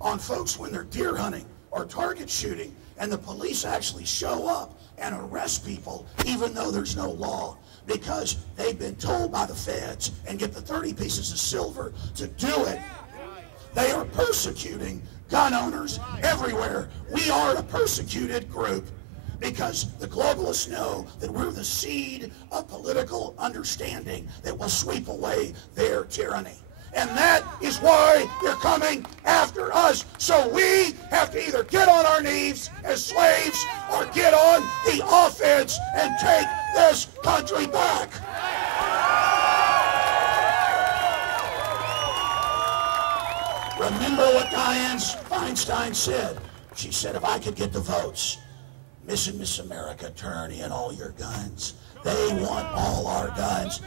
on folks when they're deer hunting or target shooting, and the police actually show up and arrest people even though there's no law, because they've been told by the feds and get the 30 pieces of silver to do it. They are persecuting gun owners everywhere. We are a persecuted group because the globalists know that we're the seed of political understanding that will sweep away their tyranny. And that is why they're coming after us. So we have to either get on our knees as slaves or get on the offense and take this country back. Remember what Dianne Feinstein said. She said, if I could get the votes, Miss and Miss America, turn in all your guns. They want all our guns.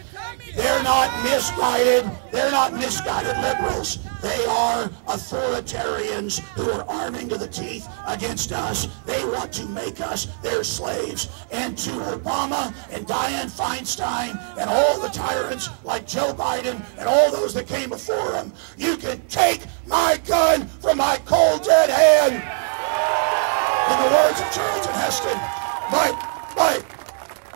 They're not misguided. They're not misguided liberals. They are authoritarians who are arming to the teeth against us. They want to make us their slaves. And to Obama and Dianne Feinstein and all the tyrants like Joe Biden and all those that came before him, you can take my gun from my cold dead hand. In the words of Charlton Heston, but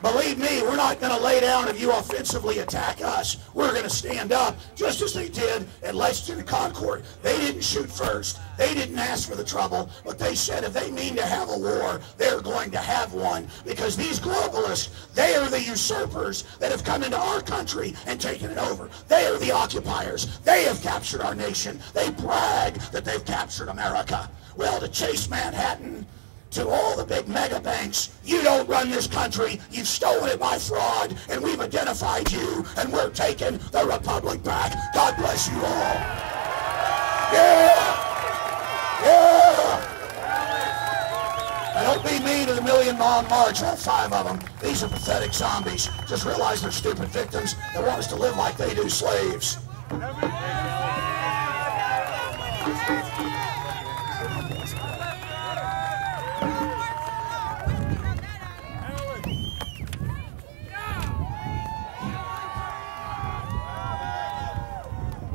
believe me, we're not going to lay down if you offensively attack us. We're going to stand up, just as they did at Lexington and Concord. They didn't shoot first. They didn't ask for the trouble, but they said if they mean to have a war, they're going to have one, because these globalists, they are the usurpers that have come into our country and taken it over. They are the occupiers. They have captured our nation. They brag that they've captured America. Well, to chase Manhattan, to all the big mega banks, you don't run this country. You've stolen it by fraud, and we've identified you, and we're taking the republic back. God bless you all. Yeah! Yeah! And don't be mean to the Million Mile March, all 5 of them. These are pathetic zombies. Just realize they're stupid victims that want us to live like they do slaves.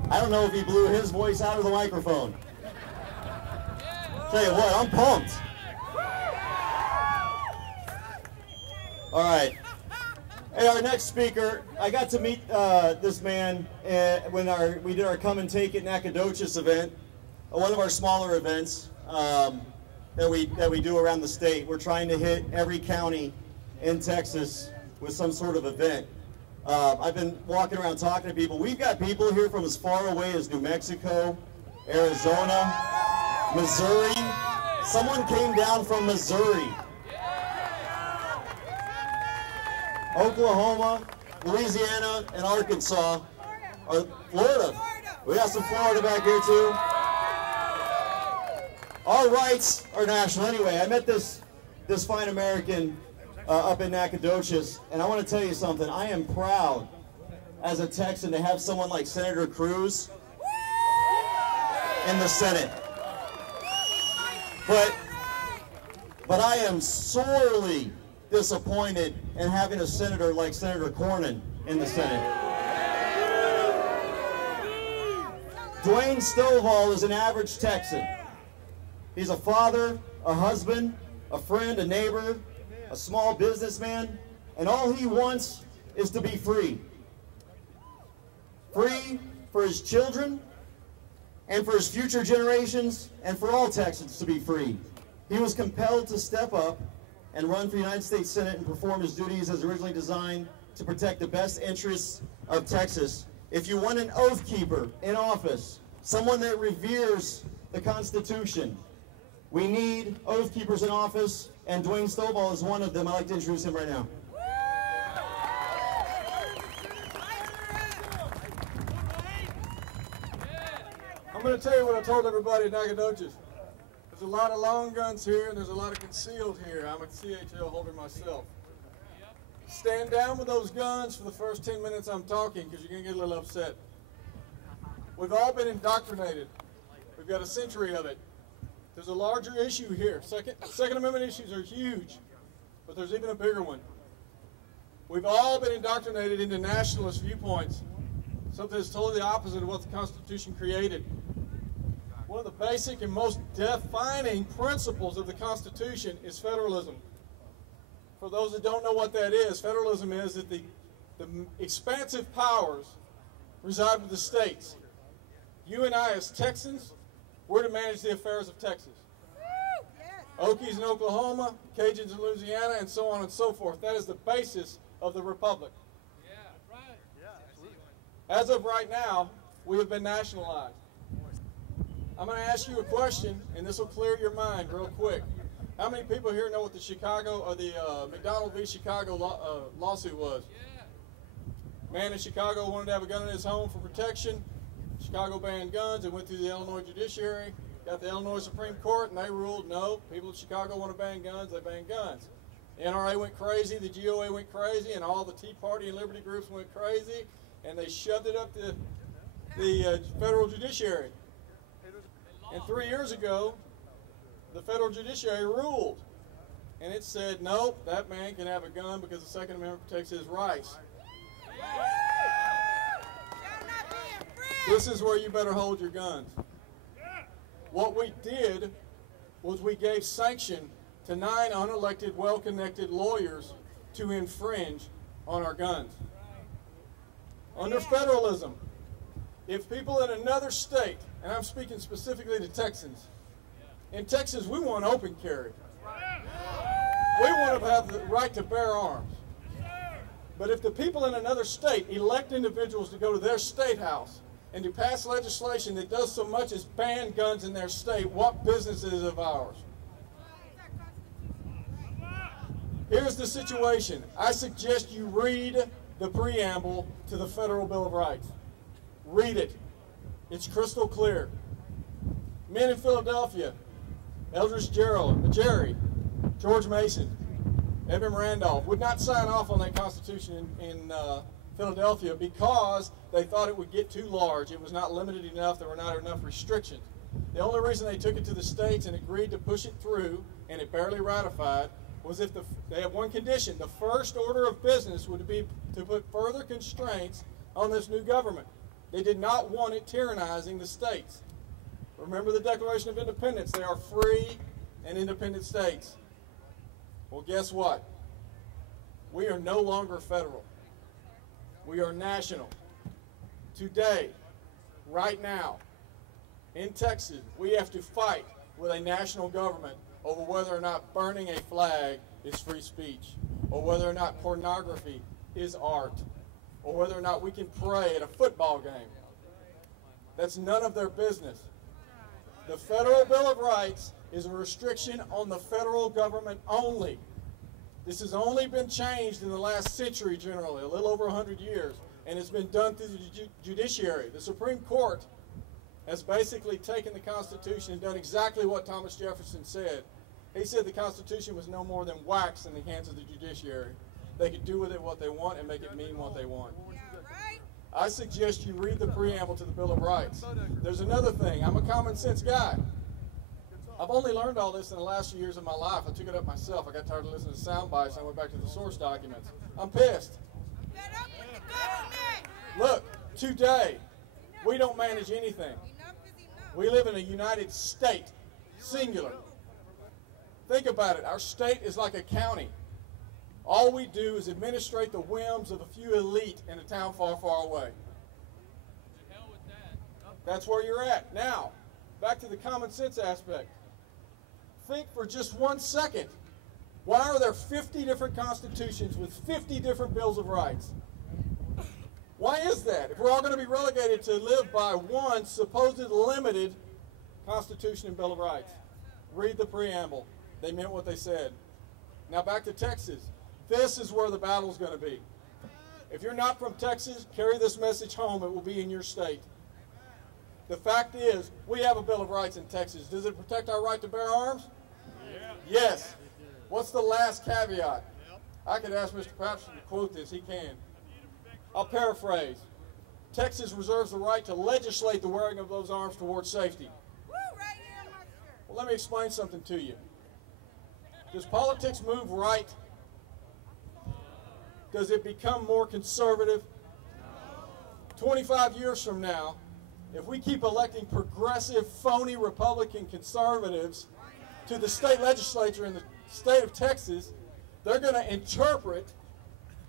I don't know if he blew his voice out of the microphone. Tell you what, I'm pumped. All right. Hey, our next speaker, I got to meet this man when we did our Come and Take It Nacogdoches event, one of our smaller events that we do around the state. We're trying to hit every county in Texas with some sort of event. I've been walking around talking to people. We've got people here from as far away as New Mexico, Arizona, Missouri. Someone came down from Missouri, Oklahoma, Louisiana, and Arkansas, or Florida. We got some Florida back here too. Our rights are national. Anyway, I met this fine American up in Nacogdoches, and I want to tell you something. I am proud as a Texan to have someone like Senator Cruz in the Senate. But I am sorely disappointed in having a senator like Senator Cornyn in the Senate. Dwayne Stovall is an average Texan. He's a father, a husband, a friend, a neighbor, a small businessman, and all he wants is to be free. Free for his children and for his future generations and for all Texans to be free. He was compelled to step up and run for the United States Senate and perform his duties as originally designed to protect the best interests of Texas. If you want an oath keeper in office, someone that reveres the Constitution, we need oath keepers in office, and Dwayne Stovall is one of them. I'd like to introduce him right now. I'm going to tell you what I told everybody at Nacogdoches. There's a lot of long guns here, and there's a lot of concealed here. I'm a CHL holder myself. Stand down with those guns for the first 10 minutes I'm talking, because you're going to get a little upset. We've all been indoctrinated. We've got a century of it. There's a larger issue here. Second Amendment issues are huge, but there's even a bigger one. We've all been indoctrinated into nationalist viewpoints, something that's totally the opposite of what the Constitution created. One of the basic and most defining principles of the Constitution is federalism. For those that don't know what that is, federalism is that the expansive powers reside with the states. You and I as Texans, we're to manage the affairs of Texas. Okies in Oklahoma, Cajuns in Louisiana, and so on and so forth. That is the basis of the republic. As of right now, we have been nationalized. I'm going to ask you a question, and this will clear your mind real quick. How many people here know what the Chicago or the McDonald v. Chicago lawsuit was? Man in Chicago wanted to have a gun in his home for protection. Chicago banned guns and went through the Illinois judiciary, got the Illinois Supreme Court, and they ruled, no, people in Chicago want to ban guns, they ban guns. The NRA went crazy, the GOA went crazy, and all the Tea Party and Liberty groups went crazy, and they shoved it up the federal judiciary. And 3 years ago, the federal judiciary ruled, and it said, nope, that man can have a gun because the Second Amendment protects his rights. This is where you better hold your guns. What we did was we gave sanction to 9 unelected, well-connected lawyers to infringe on our guns. Under federalism, if people in another state, and I'm speaking specifically to Texans, in Texas we want open carry. We want to have the right to bear arms. But if the people in another state elect individuals to go to their state house and to pass legislation that does so much as ban guns in their state, what business is it of ours? Here's the situation. I suggest you read the preamble to the Federal Bill of Rights. Read it. It's crystal clear. Men in Philadelphia, Eldridge Jerry, George Mason, Edmund Randolph would not sign off on that Constitution in Philadelphia because they thought it would get too large. It was not limited enough. There were not enough restrictions. The only reason they took it to the states and agreed to push it through, and it barely ratified, was if they have one condition. The first order of business would be to put further constraints on this new government. They did not want it tyrannizing the states. Remember the Declaration of Independence. They are free and independent states. Well, guess what? We are no longer federal. We are national. Today, right now, in Texas, we have to fight with a national government over whether or not burning a flag is free speech, or whether or not pornography is art, or whether or not we can pray at a football game. That's none of their business. The Federal Bill of Rights is a restriction on the federal government only. This has only been changed in the last century generally, a little over 100 years, and it's been done through the judiciary. The Supreme Court has basically taken the Constitution and done exactly what Thomas Jefferson said. He said the Constitution was no more than wax in the hands of the judiciary. They could do with it what they want and make it mean what they want. I suggest you read the preamble to the Bill of Rights. There's another thing. I'm a common sense guy. I've only learned all this in the last few years of my life. I took it up myself. I got tired of listening to sound bites. I went back to the source documents. I'm pissed. Look, today, we don't manage anything. We live in a United State, singular. Think about it. Our state is like a county. All we do is administrate the whims of a few elite in a town far, far away. That's where you're at. Now, back to the common sense aspect. Think for just 1 second. Why are there 50 different constitutions with 50 different bills of rights? Why is that? If we're all going to be relegated to live by one supposed limited Constitution and Bill of Rights. Read the preamble. They meant what they said. Now back to Texas. This is where the battle's going to be. If you're not from Texas, carry this message home. It will be in your state. The fact is, we have a Bill of Rights in Texas. Does it protect our right to bear arms? Yeah. Yes. What's the last caveat? I could ask Mr. Patterson to quote this. He can. I'll paraphrase. Texas reserves the right to legislate the wearing of those arms towards safety. Well, let me explain something to you. Does politics move right? Does it become more conservative? 25 years from now, if we keep electing progressive, phony Republican conservatives to the state legislature in the state of Texas, they're going to interpret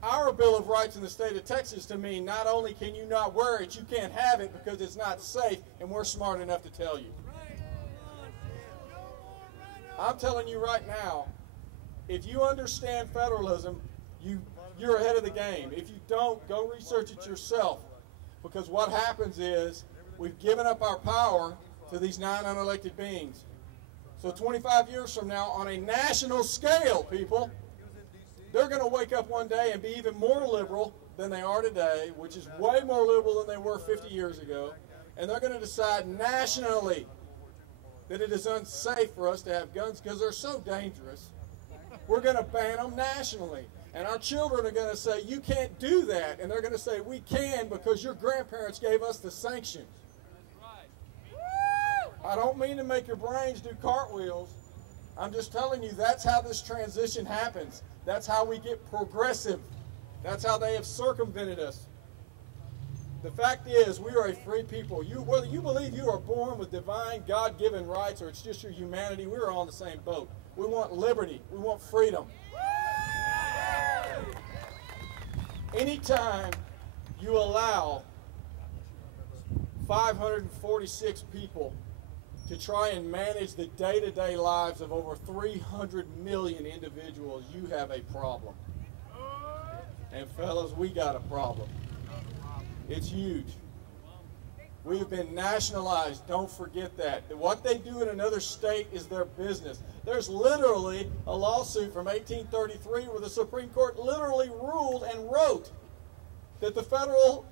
our Bill of Rights in the state of Texas to mean not only can you not wear it, you can't have it because it's not safe, and we're smart enough to tell you. I'm telling you right now, if you understand federalism, you're ahead of the game. If you don't, go research it yourself. Because what happens is we've given up our power to these 9 unelected beings. So 25 years from now, on a national scale, people, they're going to wake up one day and be even more liberal than they are today, which is way more liberal than they were 50 years ago. And they're going to decide nationally that it is unsafe for us to have guns because they're so dangerous. We're going to ban them nationally. And our children are going to say, you can't do that. And they're going to say, we can because your grandparents gave us the sanction. I don't mean to make your brains do cartwheels. I'm just telling you that's how this transition happens. That's how we get progressive. That's how they have circumvented us. The fact is, we are a free people. Whether you believe you are born with divine, God-given rights or it's just your humanity, we're all in the same boat. We want liberty. We want freedom. anytime you allow 546 people to try and manage the day-to-day lives of over 300 million individuals, you have a problem. And fellas, we got a problem. It's huge. We have been nationalized. Don't forget that. What they do in another state is their business. There's literally a lawsuit from 1833 where the Supreme Court literally ruled and wrote that the Federal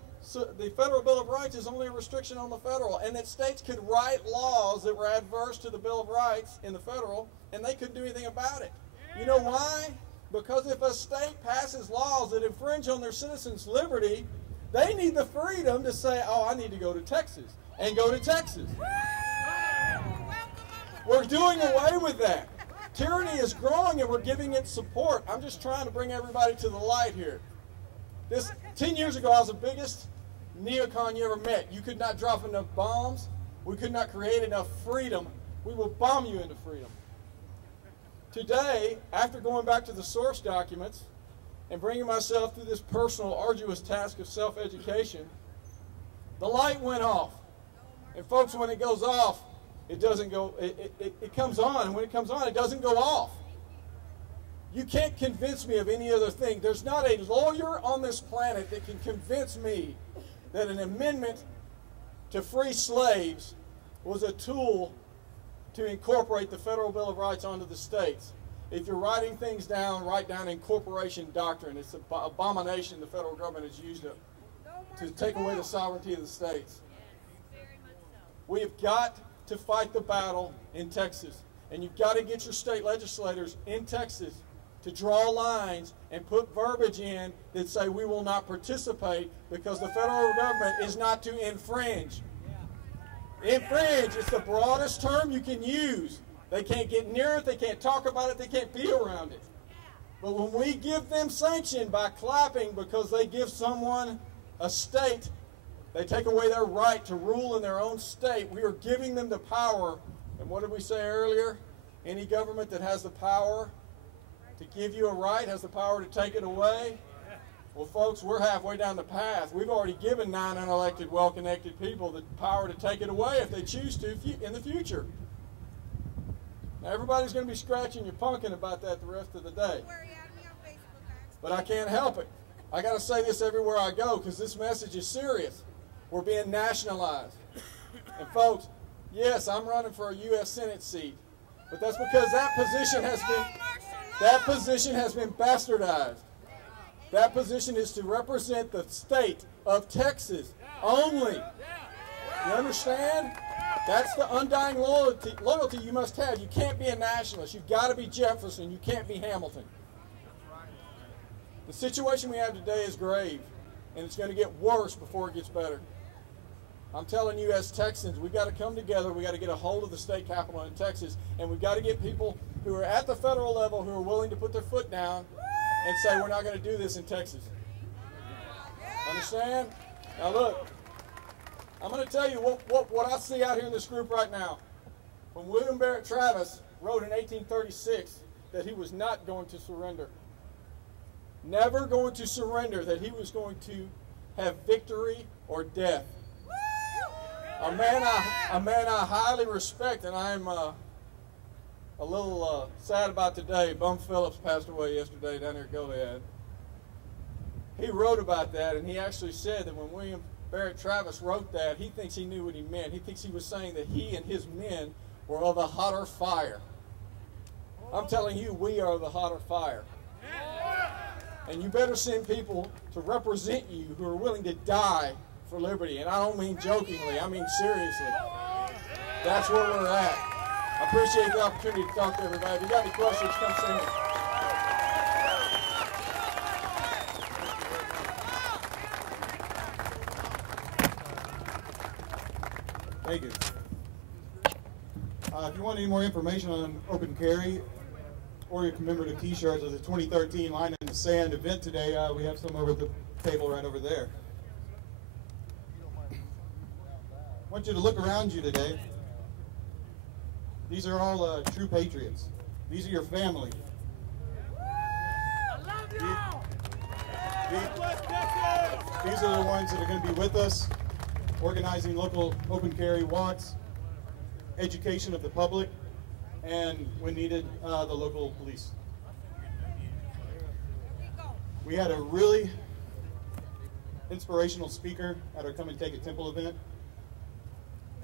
Bill of Rights is only a restriction on the federal, and that states could write laws that were adverse to the Bill of Rights in the federal, and they couldn't do anything about it. You know why? Because if a state passes laws that infringe on their citizens' liberty, they need the freedom to say, oh, I need to go to Texas, and go to Texas. We're doing away with that. Tyranny is growing, and we're giving it support. I'm just trying to bring everybody to the light here. 10 years ago, I was the biggest neocon you ever met. You could not drop enough bombs. We could not create enough freedom. We will bomb you into freedom. Today, after going back to the source documents and bringing myself through this personal, arduous task of self-education, the light went off. And folks, when it goes off, it doesn't go, it comes on. And when it comes on, it doesn't go off. You can't convince me of any other thing. There's not a lawyer on this planet that can convince me that an amendment to free slaves was a tool to incorporate the Federal Bill of Rights onto the states. If you're writing things down, write down incorporation doctrine. It's an abomination the federal government has used to take away the sovereignty of the states. We have got to fight the battle in Texas, and you've got to get your state legislators in Texas to draw lines and put verbiage in that say we will not participate because the federal government is not to infringe. Infringe is the broadest term you can use. They can't get near it, they can't talk about it, they can't be around it. But when we give them sanction by clapping because they give someone a state, they take away their right to rule in their own state, we are giving them the power. And what did we say earlier? Any government that has the power to give you a right has the power to take it away. Well, folks, we're halfway down the path. We've already given 9 unelected, well-connected people the power to take it away if they choose to in the future. Now, everybody's going to be scratching your pumpkin about that the rest of the day. But I can't help it. I got to say this everywhere I go because this message is serious. We're being nationalized. And folks, yes, I'm running for a U.S. Senate seat, but that's because that position has been bastardized. That position is to represent the state of Texas only. You understand? That's the undying loyalty you must have. You can't be a nationalist. You've got to be Jefferson. You can't be Hamilton. The situation we have today is grave, and it's going to get worse before it gets better. I'm telling you, as Texans, we've got to come together. We've got to get a hold of the state capitol in Texas, and we've got to get people who are at the federal level who are willing to put their foot down and say we're not going to do this in Texas. Understand? Now look, I'm going to tell you what I see out here in this group right now. When William Barrett Travis wrote in 1836 that he was not going to surrender, never going to surrender, that he was going to have victory or death. A man I highly respect, and I'm a little sad about today. Bum Phillips passed away yesterday down there at Goliad. He wrote about that, and he actually said that when William Barrett Travis wrote that, he thinks he knew what he meant. He thinks he was saying that he and his men were of a hotter fire. I'm telling you, we are the hotter fire. And you better send people to represent you who are willing to die for liberty. And I don't mean jokingly, I mean seriously. That's where we're at. I appreciate the opportunity to talk to everybody. If you got any questions, come see me. Thank you. If you want any more information on open carry or your commemorative t-shirts of the 2013 Line in the Sand event today, we have some over at the table right over there. I want you to look around you today. These are all true patriots. These are your family. I love y'all. These are the ones that are going to be with us, organizing local open carry walks, education of the public, and when needed, the local police. We had a really inspirational speaker at our Come and Take It Temple event,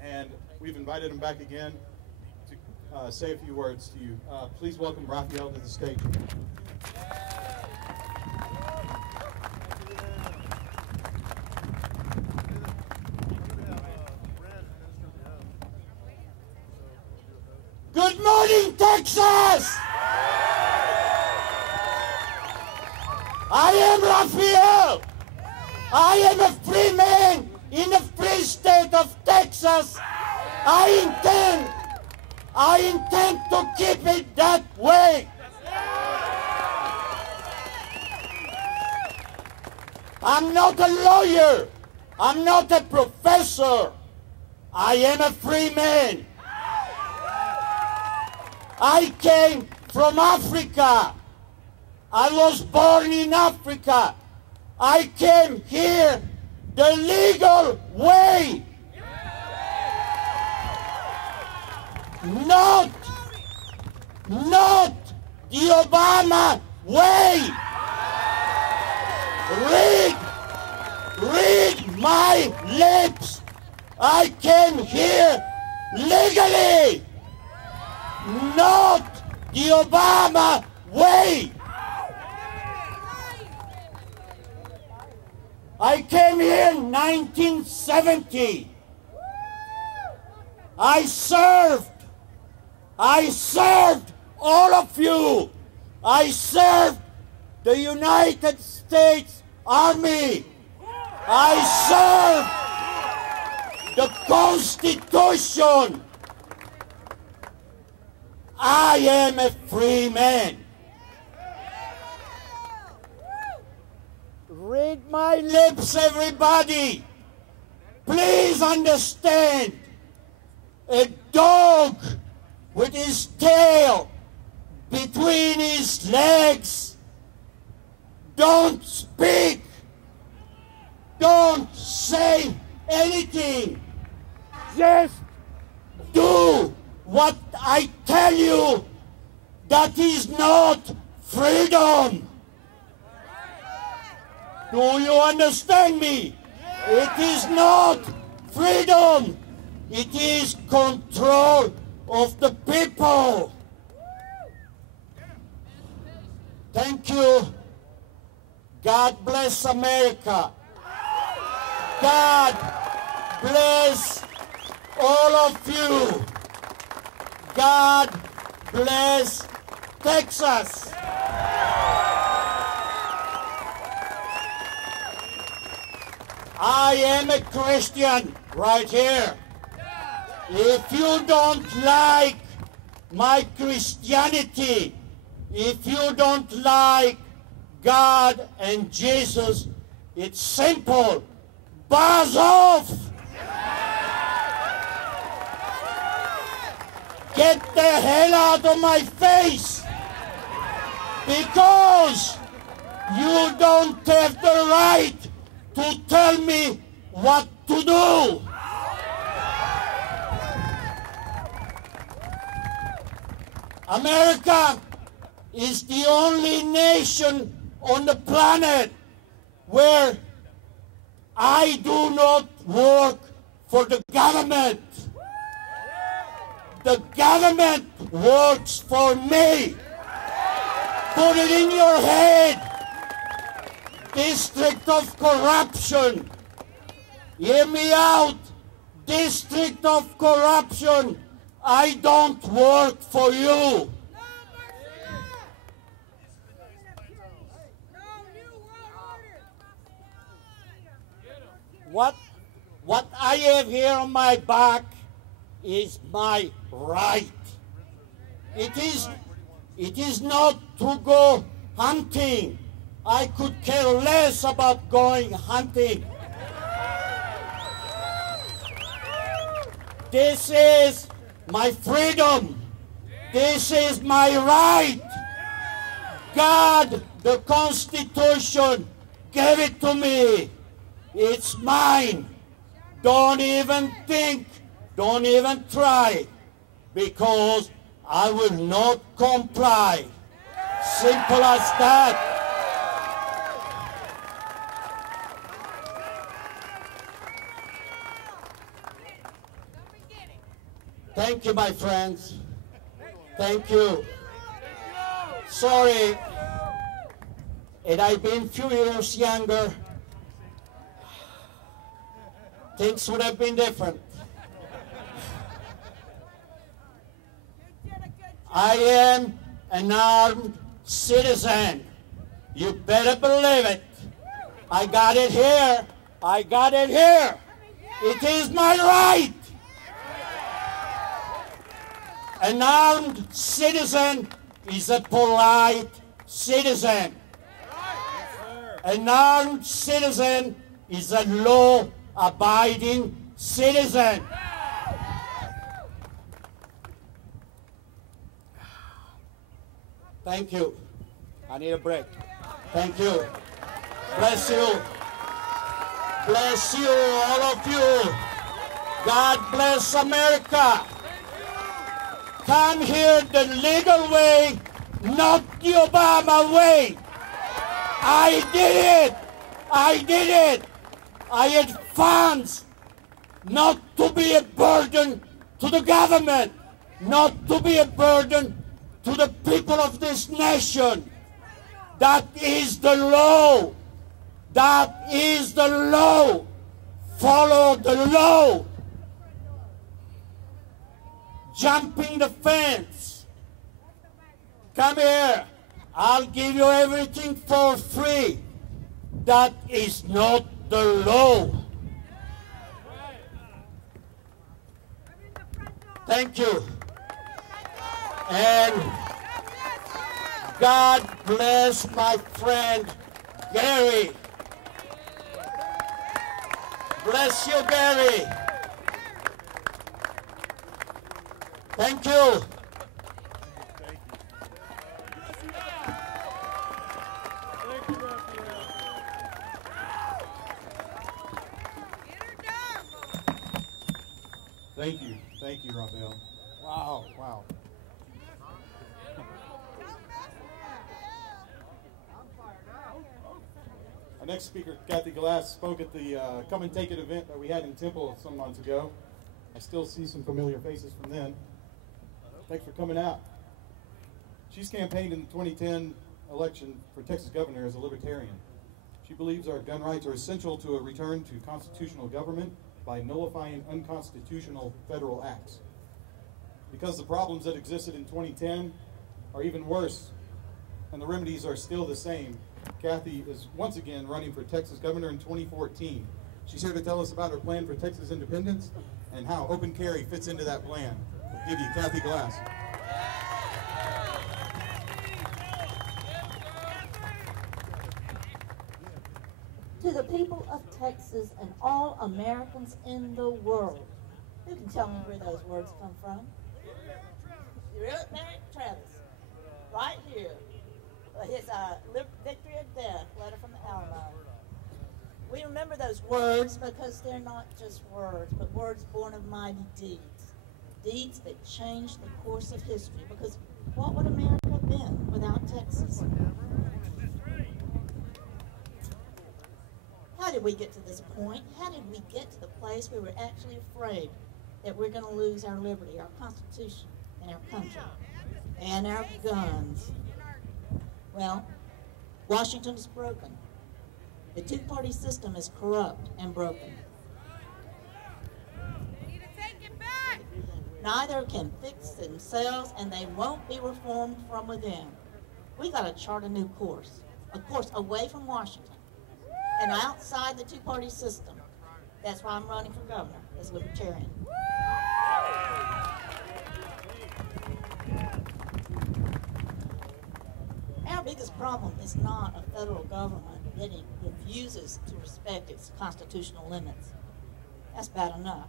and we've invited him back again to say a few words to you. Please welcome Raphael to the stage. Good morning, Texas! I am Raphael. I am a free man in the free state of Texas. I intend to keep it that way. I'm not a lawyer. I'm not a professor. I am a free man. I came from Africa. I was born in Africa. I came here the legal way. Not the Obama way. Read my lips. I came here legally. Not the Obama way. I came here in 1970. I served all of you. I served the United States Army. I served the Constitution. I am a free man. Read my lips, everybody. Please understand. A dog with his tail between his legs. Don't speak. Don't say anything. Just do what I tell you. That is not freedom. Do you understand me? It is not freedom. It is control of the people. Thank you. God bless America. God bless all of you. God bless Texas. I am a Christian right here. If you don't like my Christianity, if you don't like God and Jesus, it's simple. Buzz off! Get the hell out of my face! Because you don't have the right to tell me what to do. America is the only nation on the planet where I do not work for the government. The government works for me. Put it in your head. District of corruption. Hear me out. District of corruption. I don't work for you. What I have here on my back is my right. It is not to go hunting. I could care less about going hunting. This is my freedom. This is my right. God, the Constitution, Give it to me. It's mine. Don't even think. Don't even try. Because I will not comply. Simple as that. Thank you, my friends. Thank you. Sorry, had I been a few years younger, things would have been different. I am an armed citizen. You better believe it. I got it here. I got it here. It is my right. An armed citizen is a polite citizen. An armed citizen is a law-abiding citizen. Thank you. I need a break. Thank you. Bless you. Bless you, all of you. God bless America. Come here the legal way, not the Obama way. I did it. I did it. I had funds not to be a burden to the government, not to be a burden to the people of this nation. That is the law. That is the law. Follow the law. Jumping the fence. Come here. I'll give you everything for free. That is not the law. Thank you. And God bless my friend Gary. Bless you, Gary. Thank you. Thank you. Thank you, Raphael. Wow, wow. Our next speaker, Kathy Glass, spoke at the Come and Take It event that we had in Temple some months ago. I still see some familiar faces from then. Thanks for coming out. She's campaigned in the 2010 election for Texas governor as a libertarian. She believes our gun rights are essential to a return to constitutional government by nullifying unconstitutional federal acts. Because the problems that existed in 2010 are even worse, and the remedies are still the same, Kathy is once again running for Texas governor in 2014. She's here to tell us about her plan for Texas independence and how open carry fits into that plan. I'll give you Kathy Glass. To the people of Texas and all Americans in the world. Who can tell me where those words come from? Mary Travis, right here. His Victory of Death, letter from the Alamo. We remember those words because they're not just words, but words born of mighty deeds. Deeds that changed the course of history. Because what would America have been without Texas? How did we get to this point? How did we get to the place where we're actually afraid that we're going to lose our liberty, our Constitution, and our country, and our guns? Well, Washington is broken. The two-party system is corrupt and broken. Neither can fix themselves, and they won't be reformed from within. We got to chart a new course, a course away from Washington and outside the two-party system. That's why I'm running for governor as libertarian. Our biggest problem is not a federal government that refuses to respect its constitutional limits. That's bad enough.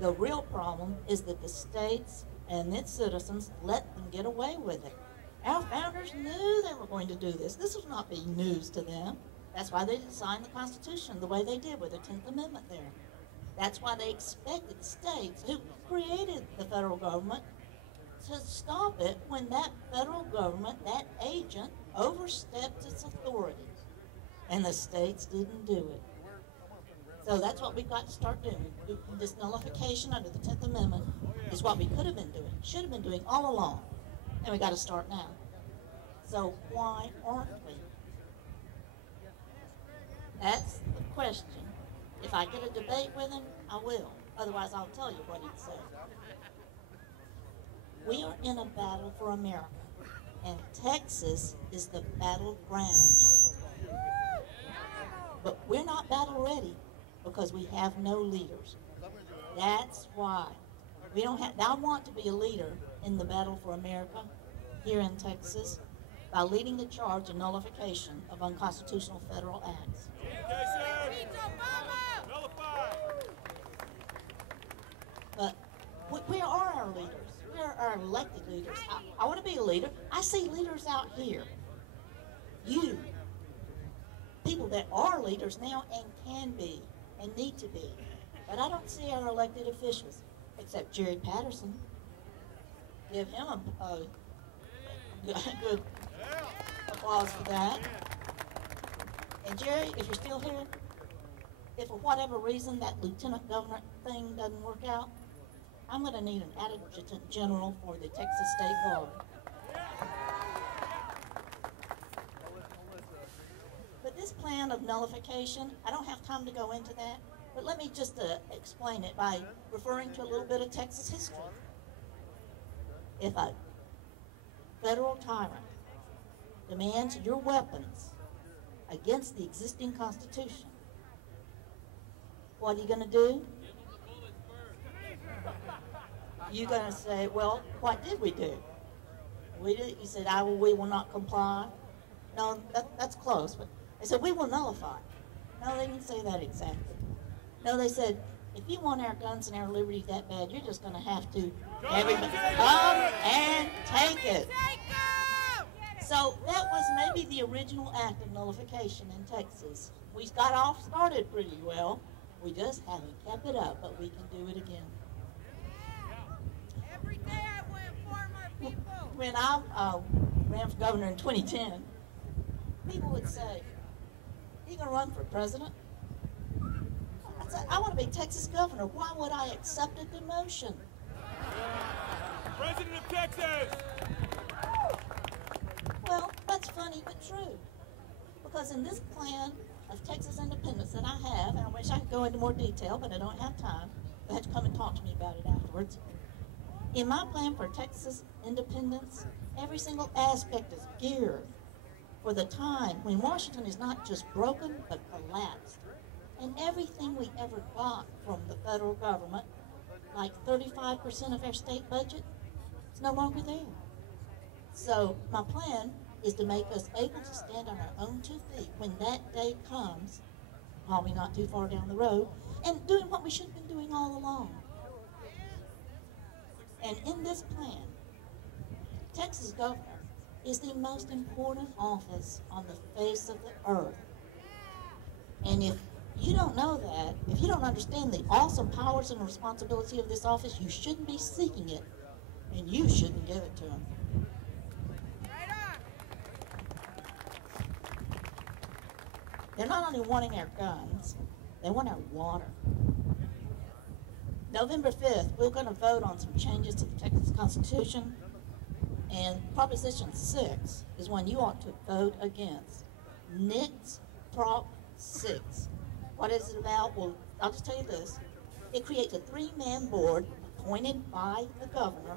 The real problem is that the states and its citizens let them get away with it. Our founders knew they were going to do this. This would not be news to them. That's why they designed the Constitution the way they did with the 10th Amendment there. That's why they expected the states who created the federal government to stop it when that federal government, that agent, overstepped its authority. And the states didn't do it. So that's what we've got to start doing. This nullification under the 10th Amendment is what we could have been doing, should have been doing all along. And we got to start now. So why aren't we? That's the question. If I get a debate with him, I will. Otherwise, I'll tell you what he'd say. We are in a battle for America, and Texas is the battleground. But we're not battle ready because we have no leaders. That's why. We don't have. I want to be a leader in the battle for America here in Texas by leading the charge in nullification of unconstitutional federal acts. But where are our leaders? Where are our elected leaders? I want to be a leader. I see leaders out here. You. People that are leaders now and can be and need to be. But I don't see our elected officials, except Jerry Patterson. Give him a good applause for that. And Jerry, if you're still here, if for whatever reason that lieutenant governor thing doesn't work out, I'm going to need an adjutant general for the Texas State Guard. But this plan of nullification, I don't have time to go into that, but let me just explain it by referring to a little bit of Texas history. If a federal tyrant demands your weapons against the existing Constitution, what are you going to do? You're going to say, well, what did we do? You said, we will not comply. No, that's close. But they said, we will nullify. No, they didn't say that exactly. No, they said, if you want our guns and our liberty that bad, you're just going to have to everybody come and take it. So that was maybe the original act of nullification in Texas. We got off started pretty well. We just haven't kept it up, but we can do it again. Every day I went for my people. When I ran for governor in 2010, people would say, you going to run for president? I said, I want to be Texas governor. Why would I accept a demotion? President of Texas! Well, that's funny but true. Because in this plan of Texas independence that I have, and I wish I could go into more detail, but I don't have time. You'll have to come and talk to me about it afterwards. In my plan for Texas independence, every single aspect is geared for the time when Washington is not just broken, but collapsed. And everything we ever got from the federal government, like 35% of our state budget, is no longer there. So my plan is to make us able to stand on our own 2 feet when that day comes, probably not too far down the road, and doing what we should have been doing all along. And in this plan, Texas governor is the most important office on the face of the earth. And if you don't know that, if you don't understand the awesome powers and responsibility of this office, you shouldn't be seeking it, and you shouldn't give it to him. They're not only wanting our guns, they want our water. November 5th, we're going to vote on some changes to the Texas Constitution, and Proposition 6 is one you ought to vote against. NICS Prop 6. What is it about? Well, I'll just tell you this. It creates a 3-man board appointed by the governor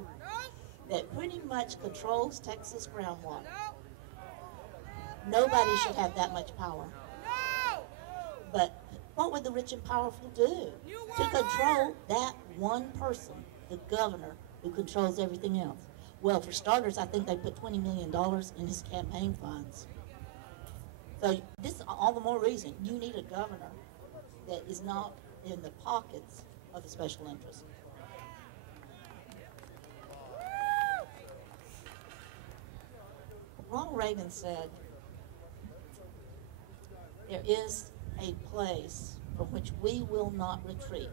that pretty much controls Texas groundwater. Nobody should have that much power. But what would the rich and powerful do to control that one person, the governor, who controls everything else? Well, for starters, I think they put $20 million in his campaign funds. So this is all the more reason you need a governor that is not in the pockets of the special interest. Ronald Reagan said, there is a place from which we will not retreat.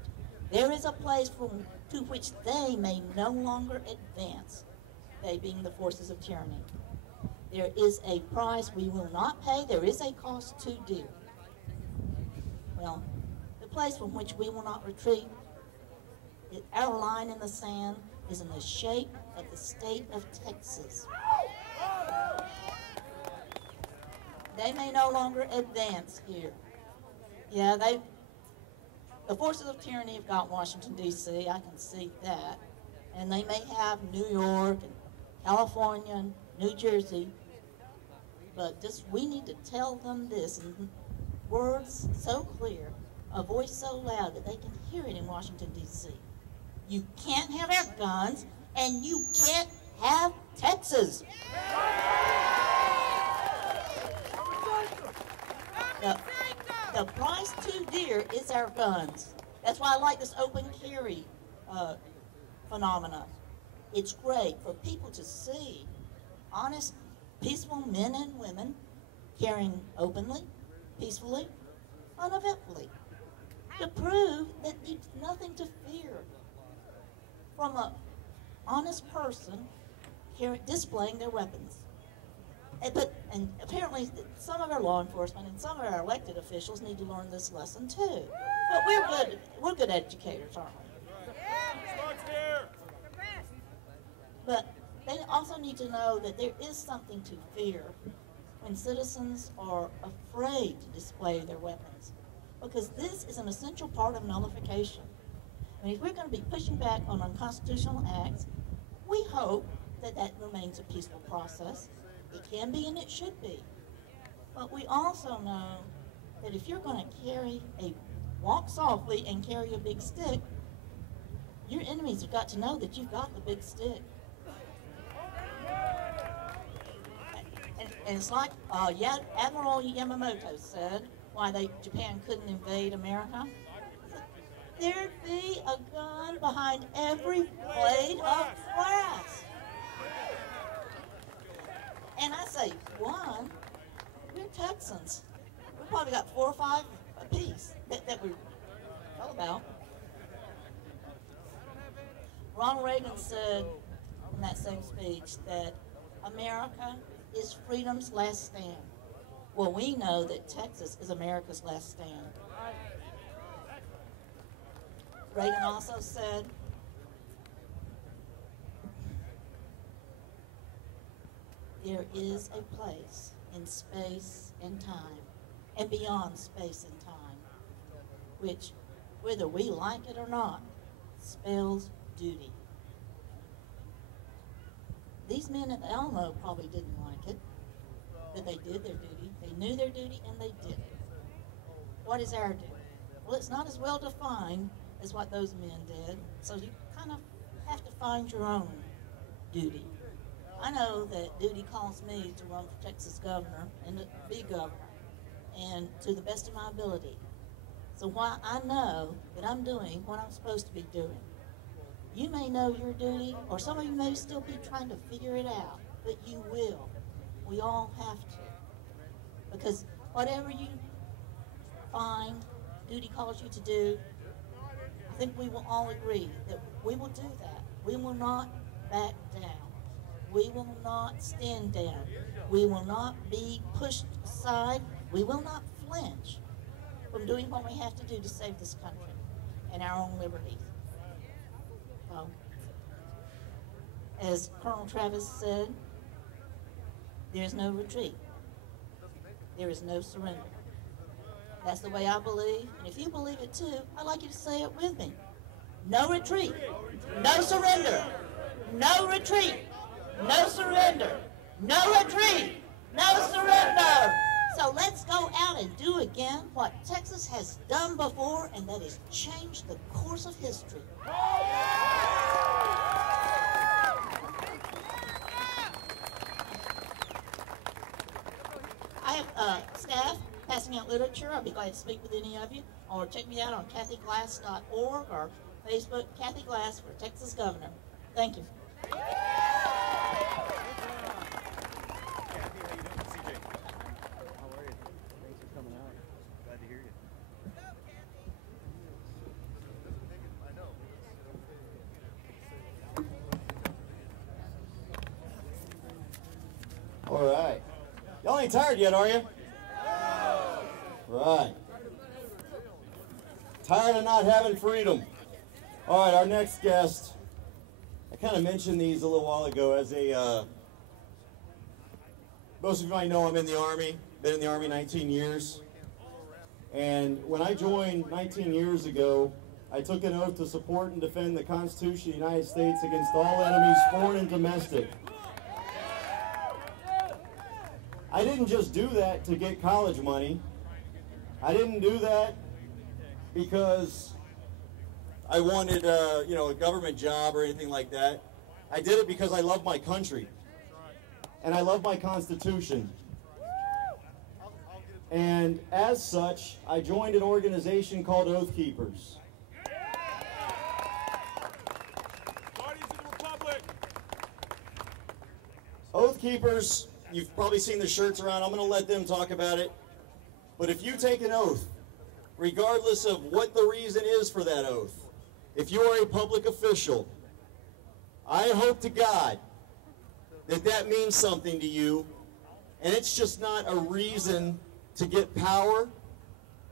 There is a place to which they may no longer advance, they being the forces of tyranny. There is a price we will not pay. There is a cost too dear. Well, the place from which we will not retreat, our line in the sand is in the shape of the state of Texas. They may no longer advance here. Yeah, the forces of tyranny have got Washington, D.C., I can see that. And they may have New York and California and New Jersey. But we need to tell them this in words so clear, a voice so loud that they can hear it in Washington, D.C. You can't have our guns, and you can't have Texas. The price too dear is our guns. That's why I like this open carry phenomena. It's great for people to see honest, peaceful men and women carrying openly, peacefully, uneventfully, to prove that you've nothing to fear from an honest person displaying their weapons. And apparently some of our law enforcement and some of our elected officials need to learn this lesson too. But we're good educators, aren't we? But they also need to know that there is something to fear when citizens are afraid to display their weapons, because this is an essential part of nullification. And if we're going to be pushing back on unconstitutional acts, we hope that that remains a peaceful process. It can be and it should be. But we also know that if you're going to walk softly and carry a big stick, your enemies have got to know that you've got the big stick. And it's like Admiral Yamamoto said, why Japan couldn't invade America. There'd be a gun behind every blade of grass. And I say, one, we're Texans. We've probably got 4 or 5 apiece that we know about. Ronald Reagan said in that same speech that America is freedom's last stand. Well, we know that Texas is America's last stand. Reagan also said, there is a place in space and time, and beyond space and time, which, whether we like it or not, spells duty. These men at the Alamo probably didn't like it, but they did their duty. They knew their duty, and they did it. What is our duty? Well, it's not as well defined as what those men did, so you kind of have to find your own duty. I know that duty calls me to run for Texas governor and to be governor, and to the best of my ability. So while I know that I'm doing what I'm supposed to be doing, you may know your duty, or some of you may still be trying to figure it out, but you will. We all have to. Because whatever you find duty calls you to do, I think we will all agree that we will do that. We will not back down. We will not stand down. We will not be pushed aside. We will not flinch from doing what we have to do to save this country and our own liberties. As Colonel Travis said, there is no retreat. There is no surrender. That's the way I believe, and if you believe it too, I'd like you to say it with me. No retreat, no surrender, no retreat, no surrender, no retreat, no surrender. So let's go out and do again what Texas has done before, and that is change the course of history. I have staff passing out literature. I'll be glad to speak with any of you. Or check me out on kathyglass.org or Facebook, Kathy Glass for Texas Governor. Thank you. Thanks for coming out. ain't tired yet, are you? Right. Tired of not having freedom. All right, our next guest. I kind of mentioned these a little while ago as a, most of you might know I'm in the Army, been in the Army 19 years. And when I joined 19 years ago, I took an oath to support and defend the Constitution of the United States against all enemies, foreign and domestic. I didn't just do that to get college money. I didn't do that because I wanted a government job or anything like that. I did it because I love my country. And I love my Constitution. And as such, I joined an organization called Oath Keepers. Oath Keepers, you've probably seen the shirts around. I'm going to let them talk about it. But if you take an oath, regardless of what the reason is for that oath, if you are a public official, I hope to God that that means something to you, and it's just not a reason to get power,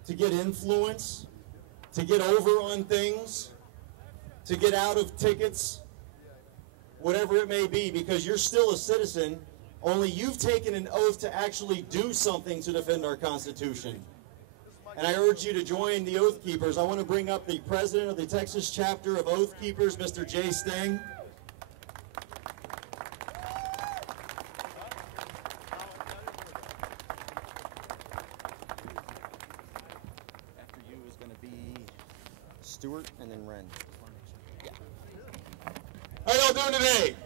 to get influence, to get over on things, to get out of tickets, whatever it may be, because you're still a citizen, only you've taken an oath to actually do something to defend our Constitution. And I urge you to join the Oath Keepers. I want to bring up the president of the Texas chapter of Oath Keepers, Mr. Jay Steng. After you is going to be Stewart and then Wren. Yeah. How y'all doing today?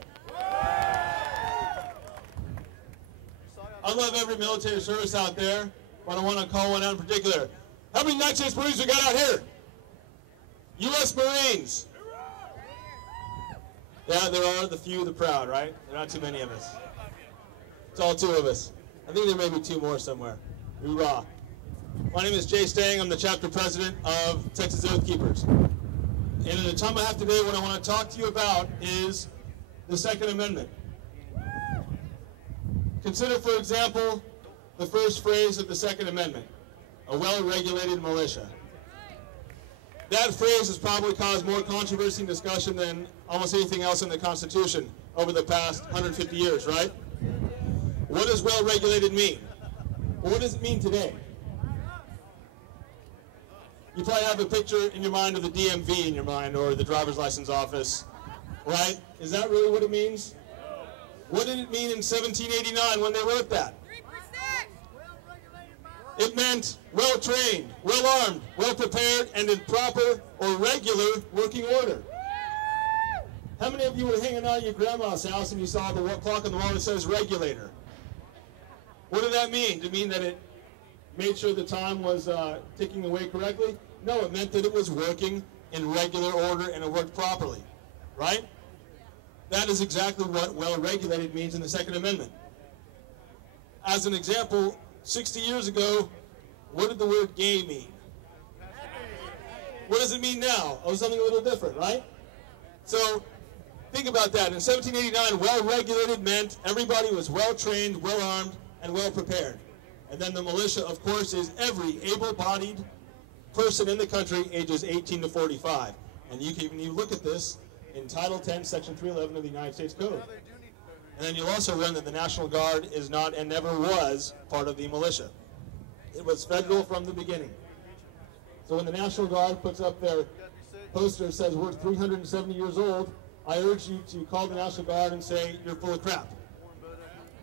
I love every military service out there, but I want to call one out in particular. How many United States Marines we got out here? U.S. Marines. Yeah, there are the few, the proud, right? There are not too many of us. It's all two of us. I think there may be two more somewhere. Hoorah. My name is Jay Steng. I'm the chapter president of Texas Oath Keepers. And in the time I have today, what I want to talk to you about is the Second Amendment. Consider, for example, the first phrase of the Second Amendment, a well-regulated militia. That phrase has probably caused more controversy and discussion than almost anything else in the Constitution over the past 150 years, right? What does well-regulated mean? Well, what does it mean today? You probably have a picture in your mind of the DMV in your mind, or the driver's license office, right? Is that really what it means? What did it mean in 1789 when they wrote that? It meant well-trained, well-armed, well-prepared, and in proper or regular working order. How many of you were hanging out at your grandma's house and you saw the clock on the wall that says regulator? What did that mean? Did it mean that it made sure the time was ticking away correctly? No, it meant that it was working in regular order and it worked properly, right? That is exactly what well-regulated means in the Second Amendment. As an example, 60 years ago, what did the word gay mean? What does it mean now? Oh, something a little different, right? So, think about that. In 1789, well-regulated meant everybody was well-trained, well-armed, and well-prepared. And then the militia, of course, is every able-bodied person in the country ages 18 to 45. And you look at this in Title 10, Section 311 of the United States Code. And then you'll also learn that the National Guard is not and never was part of the militia. It was federal from the beginning. So when the National Guard puts up their poster that says we're 370 years old, I urge you to call the National Guard and say you're full of crap.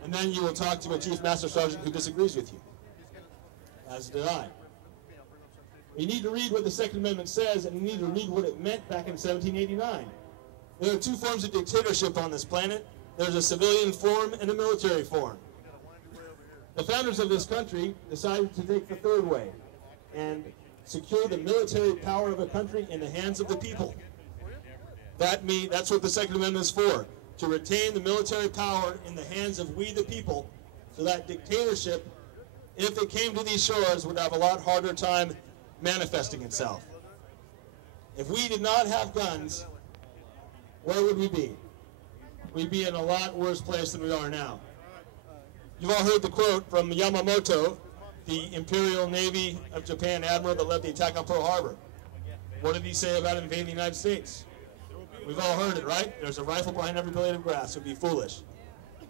And then you will talk to a Chief Master Sergeant who disagrees with you, as did I. You need to read what the Second Amendment says, and you need to read what it meant back in 1789. There are two forms of dictatorship on this planet. There's a civilian form and a military form. The founders of this country decided to take the third way and secure the military power of a country in the hands of the people. That's what the Second Amendment is for, to retain the military power in the hands of we the people, so that dictatorship, if it came to these shores, would have a lot harder time manifesting itself. If we did not have guns, where would we be? We'd be in a lot worse place than we are now. You've all heard the quote from Yamamoto, the Imperial Navy of Japan admiral that led the attack on Pearl Harbor. What did he say about invading the United States? We've all heard it, right? There's a rifle behind every blade of grass. It would be foolish.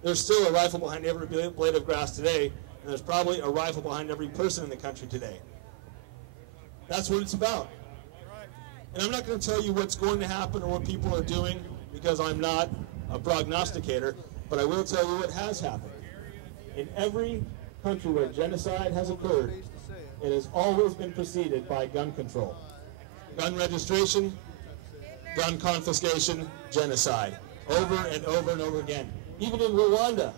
There's still a rifle behind every blade of grass today, and there's probably a rifle behind every person in the country today. That's what it's about. And I'm not going to tell you what's going to happen or what people are doing, because I'm not a prognosticator, but I will tell you what has happened. In every country where genocide has occurred, it has always been preceded by gun control. Gun registration, gun confiscation, genocide. Over and over and over again. Even in Rwanda,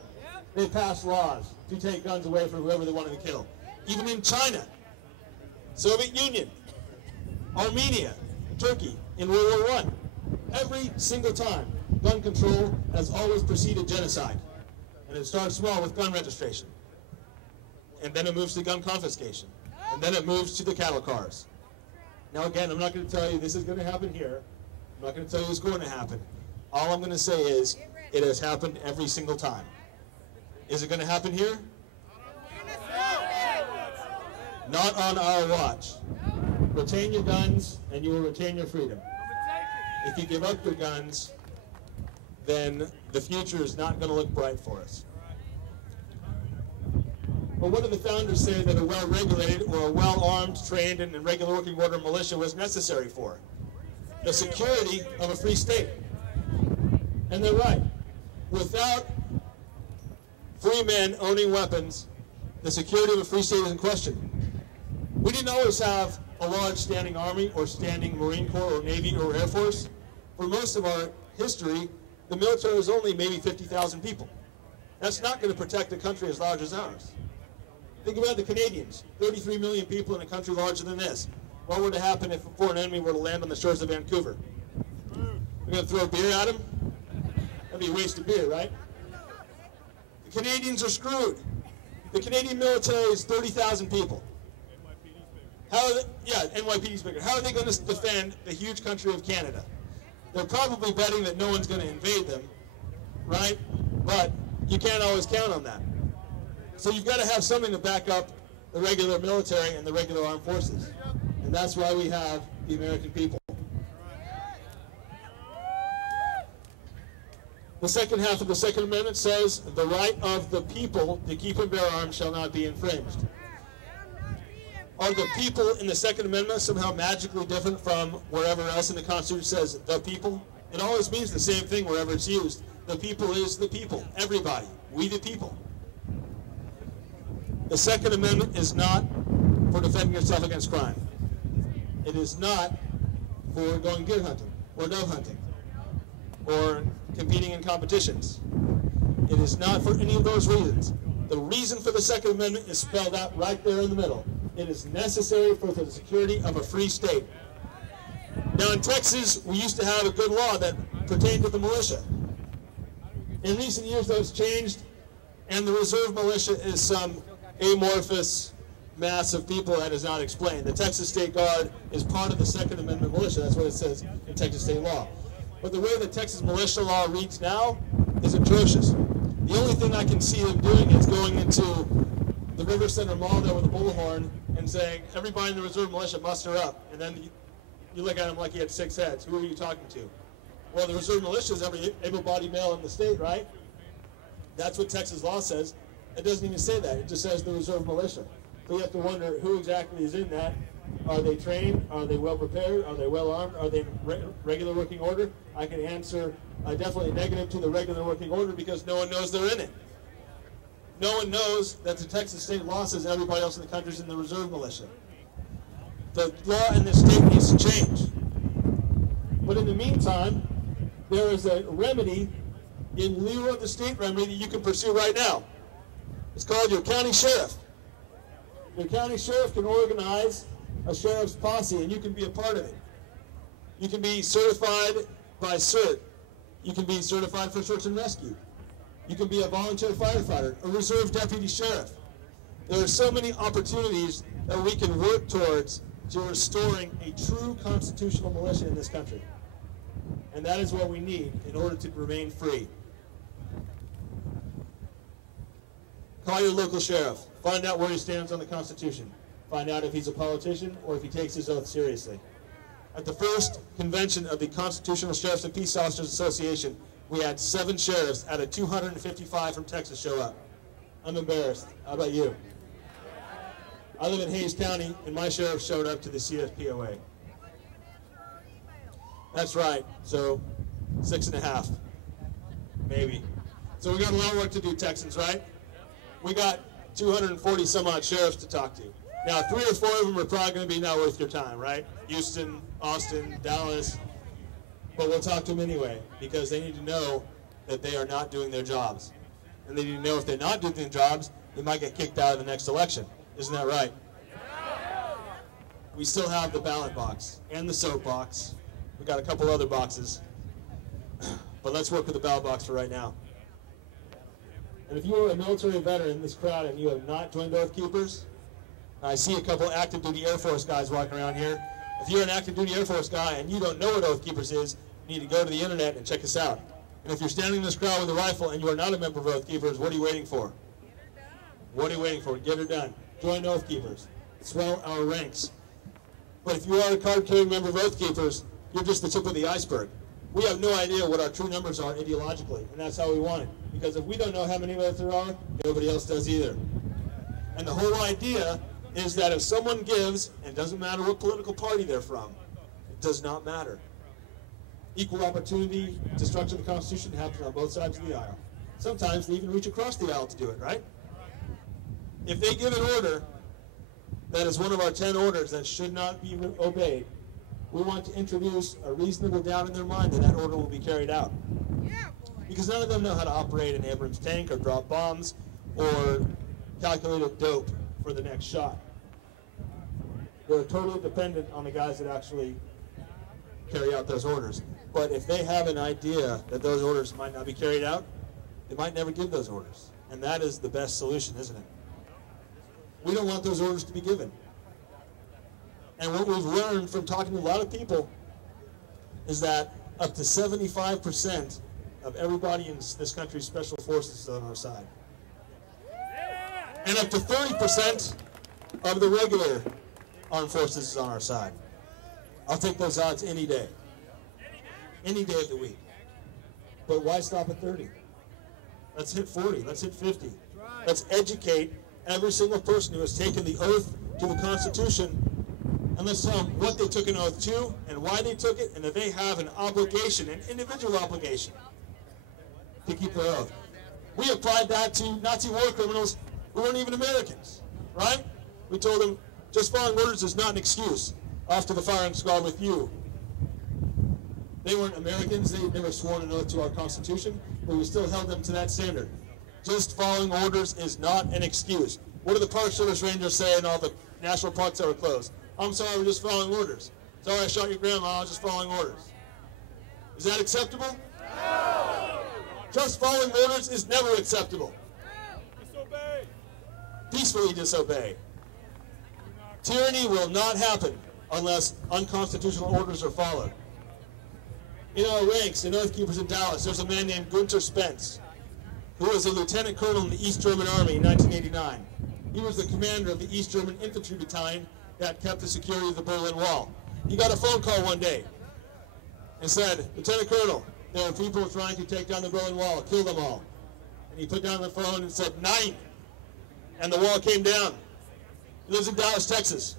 they passed laws to take guns away from whoever they wanted to kill. Even in China, Soviet Union, Armenia, Turkey, in World War I. Every single time, gun control has always preceded genocide. And it starts small with gun registration. And then it moves to gun confiscation. And then it moves to the cattle cars. Now again, I'm not going to tell you this is going to happen here. I'm not going to tell you what's going to happen. All I'm going to say is it has happened every single time. Is it going to happen here? Not on our watch. Retain your guns and you will retain your freedom. If you give up your guns, then the future is not going to look bright for us. But what did the founders say that a well-regulated or a well-armed, trained, and in regular working order militia was necessary for? The security of a free state. And they're right. Without free men owning weapons, the security of a free state is in question. We didn't always have a large standing army or standing Marine Corps or Navy or Air Force. For most of our history, the military was only maybe 50,000 people. That's not going to protect a country as large as ours. Think about the Canadians, 33 million people in a country larger than this. What would have happened if a foreign enemy were to land on the shores of Vancouver? We're going to throw beer at them? That'd be a waste of beer, right? The Canadians are screwed. The Canadian military is 30,000 people. How are they, yeah, NYPD's bigger. How are they going to defend the huge country of Canada? They're probably betting that no one's going to invade them, right? But you can't always count on that. So you've got to have something to back up the regular military and the regular armed forces. And that's why we have the American people. The second half of the Second Amendment says, the right of the people to keep and bear arms shall not be infringed. Are the people in the Second Amendment somehow magically different from wherever else in the Constitution says the people? It always means the same thing wherever it's used. The people is the people. Everybody. We the people. The Second Amendment is not for defending yourself against crime. It is not for going deer hunting or dove hunting or competing in competitions. It is not for any of those reasons. The reason for the Second Amendment is spelled out right there in the middle. It is necessary for the security of a free state. Now in Texas, we used to have a good law that pertained to the militia. In recent years, that's changed, and the reserve militia is some amorphous mass of people that is not explained. The Texas State Guard is part of the Second Amendment militia. That's what it says in Texas state law. But the way the Texas militia law reads now is atrocious. The only thing I can see them doing is going into the River Center Mall there with a bullhorn and saying, everybody in the reserve militia muster up. And then you look at him like he had 6 heads. Who are you talking to? Well, the reserve militia is every able-bodied male in the state, right? That's what Texas law says. It doesn't even say that. It just says the reserve militia. So you have to wonder who exactly is in that. Are they trained? Are they well prepared? Are they well armed? Are they in regular working order? I can answer definitely negative to the regular working order because no one knows they're in it. No one knows that the Texas state law says everybody else in the country is in the reserve militia. The law in this state needs to change. But in the meantime, there is a remedy in lieu of the state remedy that you can pursue right now. It's called your county sheriff. Your county sheriff can organize a sheriff's posse, and you can be a part of it. You can be certified by CERT. You can be certified for search and rescue. You can be a volunteer firefighter, a reserve deputy sheriff. There are so many opportunities that we can work towards to restoring a true constitutional militia in this country. And that is what we need in order to remain free. Call your local sheriff. Find out where he stands on the Constitution. Find out if he's a politician or if he takes his oath seriously. At the first convention of the Constitutional Sheriffs and Peace Officers Association, we had 7 sheriffs out of 255 from Texas show up. I'm embarrassed. How about you? I live in Hays County, and my sheriff showed up to the CSPOA. That's right. So 6.5, maybe. So we got a lot of work to do, Texans, right? We got 240 some odd sheriffs to talk to. Now, 3 or 4 of them are probably going to be not worth your time, right? Houston, Austin, Dallas. But we'll talk to them anyway, because they need to know that they are not doing their jobs. And they need to know if they're not doing their jobs, they might get kicked out of the next election. Isn't that right? We still have the ballot box and the soap box. We got a couple other boxes. But let's work with the ballot box for right now. And if you are a military veteran in this crowd and you have not joined Oath Keepers, I see a couple active duty Air Force guys walking around here. If you're an active duty Air Force guy and you don't know what Oath Keepers is, you need to go to the internet and check us out. And if you're standing in this crowd with a rifle and you are not a member of Oath Keepers, what are you waiting for? What are you waiting for? Get her done. Join Oath Keepers. Swell our ranks. But if you are a card-carrying member of Oath Keepers, you're just the tip of the iceberg. We have no idea what our true numbers are ideologically, and that's how we want it. Because if we don't know how many of us there are, nobody else does either. And the whole idea is that if someone gives, and it doesn't matter what political party they're from, it does not matter. Equal opportunity, destruction of the Constitution happens on both sides of the aisle. Sometimes they even reach across the aisle to do it, right? If they give an order that is one of our 10 orders that should not be obeyed, we want to introduce a reasonable doubt in their mind that that order will be carried out. Because none of them know how to operate an Abrams tank or drop bombs or calculate a dope for the next shot. They're totally dependent on the guys that actually carry out those orders. But if they have an idea that those orders might not be carried out, they might never give those orders. And that is the best solution, isn't it? We don't want those orders to be given. And what we've learned from talking to a lot of people is that up to 75% of everybody in this country's special forces is on our side. And up to 30% of the regular armed forces is on our side. I'll take those odds any day. Any day of the week. But why stop at 30? Let's hit 40. Let's hit 50. Let's educate every single person who has taken the oath to the Constitution, and let's tell them what they took an oath to and why they took it, and that they have an obligation, an individual obligation, to keep their oath. We applied that to Nazi war criminals who weren't even Americans, right? We told them, just following orders is not an excuse. Off to the firing squad with you. They weren't Americans. They never sworn an oath to our Constitution, but we still held them to that standard. Just following orders is not an excuse. What do the Park Service Rangers say in all the national parks that were closed? I'm sorry, we're just following orders. Sorry I shot your grandma, I was just following orders. Is that acceptable? No! Just following orders is never acceptable. Disobey. Peacefully disobey. Tyranny will not happen unless unconstitutional orders are followed. In our ranks, in Oath Keepers in Dallas, there's a man named Gunter Spence, who was a lieutenant colonel in the East German Army in 1989. He was the commander of the East German Infantry Battalion that kept the security of the Berlin Wall. He got a phone call one day and said, Lieutenant Colonel, there are people trying to take down the Berlin Wall, kill them all. And he put down the phone and said, 9. And the wall came down. He lives in Dallas, Texas.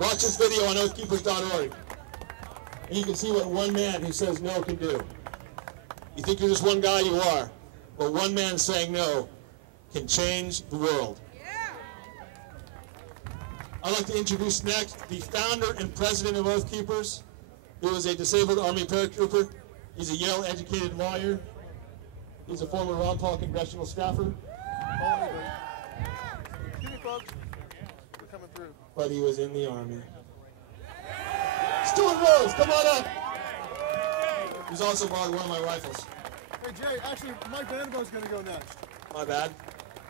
Watch this video on oathkeepers.org. And you can see what one man who says no can do. You think you're just one guy, you are. But one man saying no can change the world. I'd like to introduce next the founder and president of Oath Keepers, who is a disabled Army paratrooper. He's a Yale-educated lawyer. He's a former Ron Paul congressional staffer. But he was in the Army. Stuart Rose, come on up. He's also borrowed one of my rifles. Hey, Jay, actually, Mike Vanderboom's going to go next. My bad.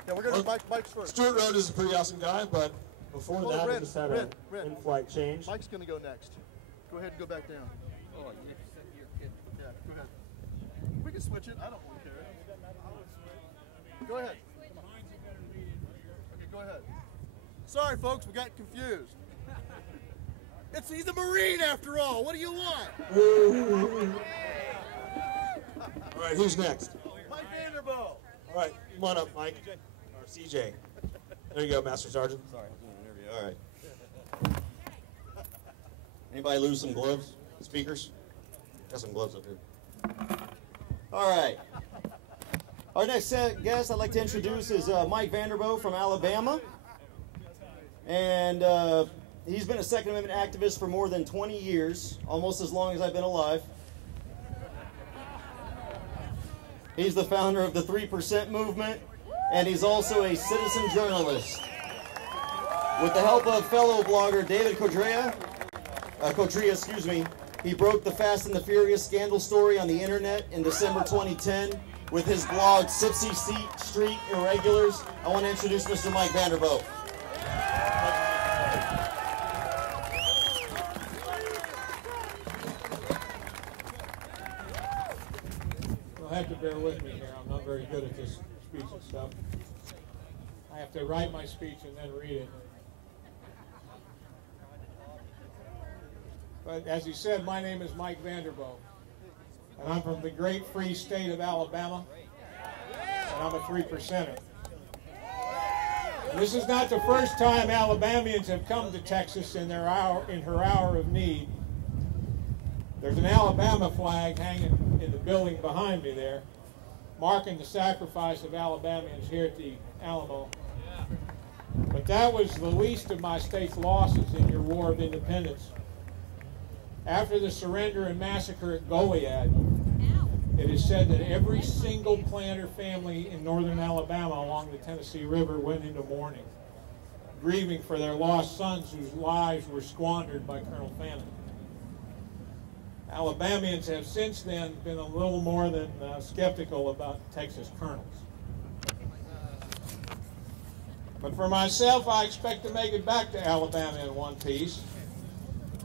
Yeah, we're going to Mike's first. Stuart Rhodes is a pretty awesome guy, but before that, I just had an in-flight change. Mike's going to go next. Go ahead and go back down. Oh, you're kidding. Yeah, go ahead. We can switch it. I don't really care. Go ahead. Go ahead. Sorry, folks, we got confused. He's a Marine after all. What do you want? All right, who's next? Mike Vanderbilt. All right, come on up, Mike. Or CJ. There you go, Master Sergeant. Sorry, I'm doing an interview. All right. Anybody lose some gloves? Speakers? Got some gloves up here. All right. Our next guest I'd like to introduce is Mike Vanderbilt from Alabama. And he's been a Second Amendment activist for more than 20 years, almost as long as I've been alive. He's the founder of the 3% movement, and he's also a citizen journalist. With the help of fellow blogger David Cotria, he broke the Fast and the Furious scandal story on the internet in December 2010 with his blog, Sipsy Street Irregulars. I want to introduce Mr. Mike Vanderbilt. You'll have to bear with me here. I'm not very good at this speech and stuff. I have to write my speech and then read it. But as he said, my name is Mike Vanderbilt, and I'm from the great free state of Alabama, and I'm a 3%er. This is not the first time Alabamians have come to Texas in her hour of need. There's an Alabama flag hanging in the building behind me there, marking the sacrifice of Alabamians here at the Alamo. But that was the least of my state's losses in your War of Independence. After the surrender and massacre at Goliad, it is said that every single planter family in northern Alabama along the Tennessee River went into mourning, grieving for their lost sons whose lives were squandered by Colonel Fannin. Alabamians have since then been a little more than skeptical about Texas colonels. But for myself, I expect to make it back to Alabama in one piece,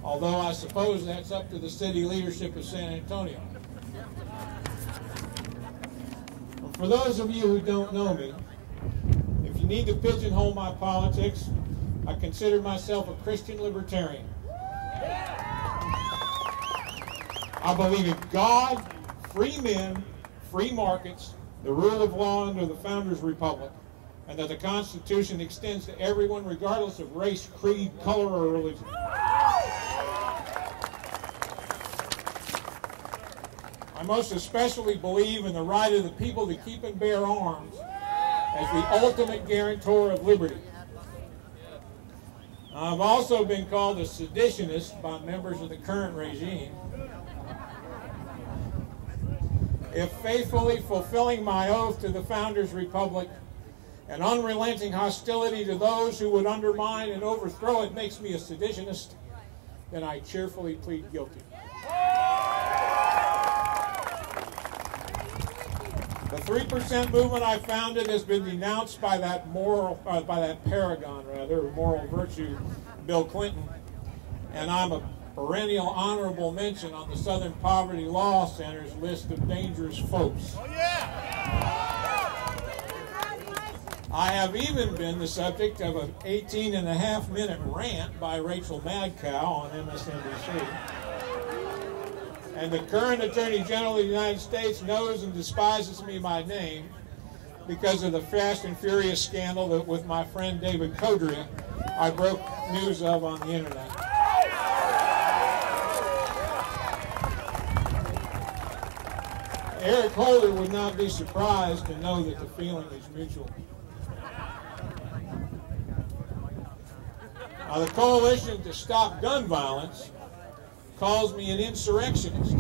although I suppose that's up to the city leadership of San Antonio. For those of you who don't know me, if you need to pigeonhole my politics, I consider myself a Christian libertarian. I believe in God, free men, free markets, the rule of law under the Founders' Republic, and that the Constitution extends to everyone regardless of race, creed, color, or religion. I most especially believe in the right of the people to keep and bear arms as the ultimate guarantor of liberty. I've also been called a seditionist by members of the current regime. If faithfully fulfilling my oath to the Founders' Republic and unrelenting hostility to those who would undermine and overthrow it makes me a seditionist, then I cheerfully plead guilty. The 3% movement I founded has been denounced by that paragon, of moral virtue, Bill Clinton, and I'm a perennial honorable mention on the Southern Poverty Law Center's list of dangerous folks. Oh, yeah. I have even been the subject of an 18.5-minute rant by Rachel Madcow on MSNBC. And the current Attorney General of the United States knows and despises me by name because of the Fast and Furious scandal that with my friend David Cotria I broke news of on the internet. Eric Holder would not be surprised to know that the feeling is mutual. Now, the Coalition to Stop Gun Violence calls me an insurrectionist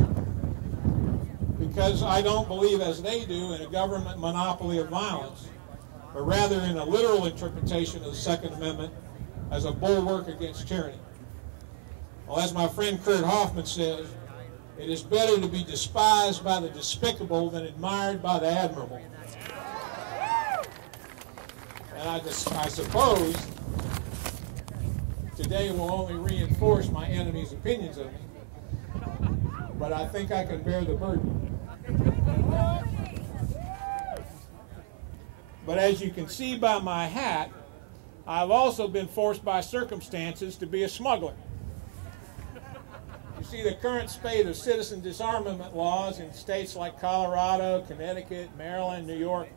because I don't believe, as they do, in a government monopoly of violence, but rather in a literal interpretation of the Second Amendment as a bulwark against tyranny. Well, as my friend Kurt Hoffman says, it is better to be despised by the despicable than admired by the admirable. And I suppose today will only reinforce my enemy's opinions of me, but I think I can bear the burden. But as you can see by my hat, I've also been forced by circumstances to be a smuggler. You see, the current spate of citizen disarmament laws in states like Colorado, Connecticut, Maryland, New York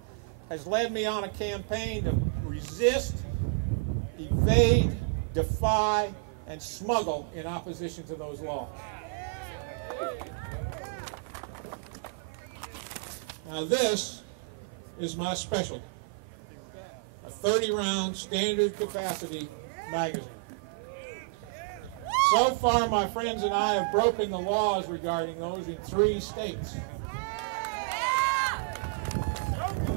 has led me on a campaign to resist, evade, defy, and smuggle in opposition to those laws. Now this is my specialty, a 30-round standard capacity magazine. So far, my friends and I have broken the laws regarding those in 3 states.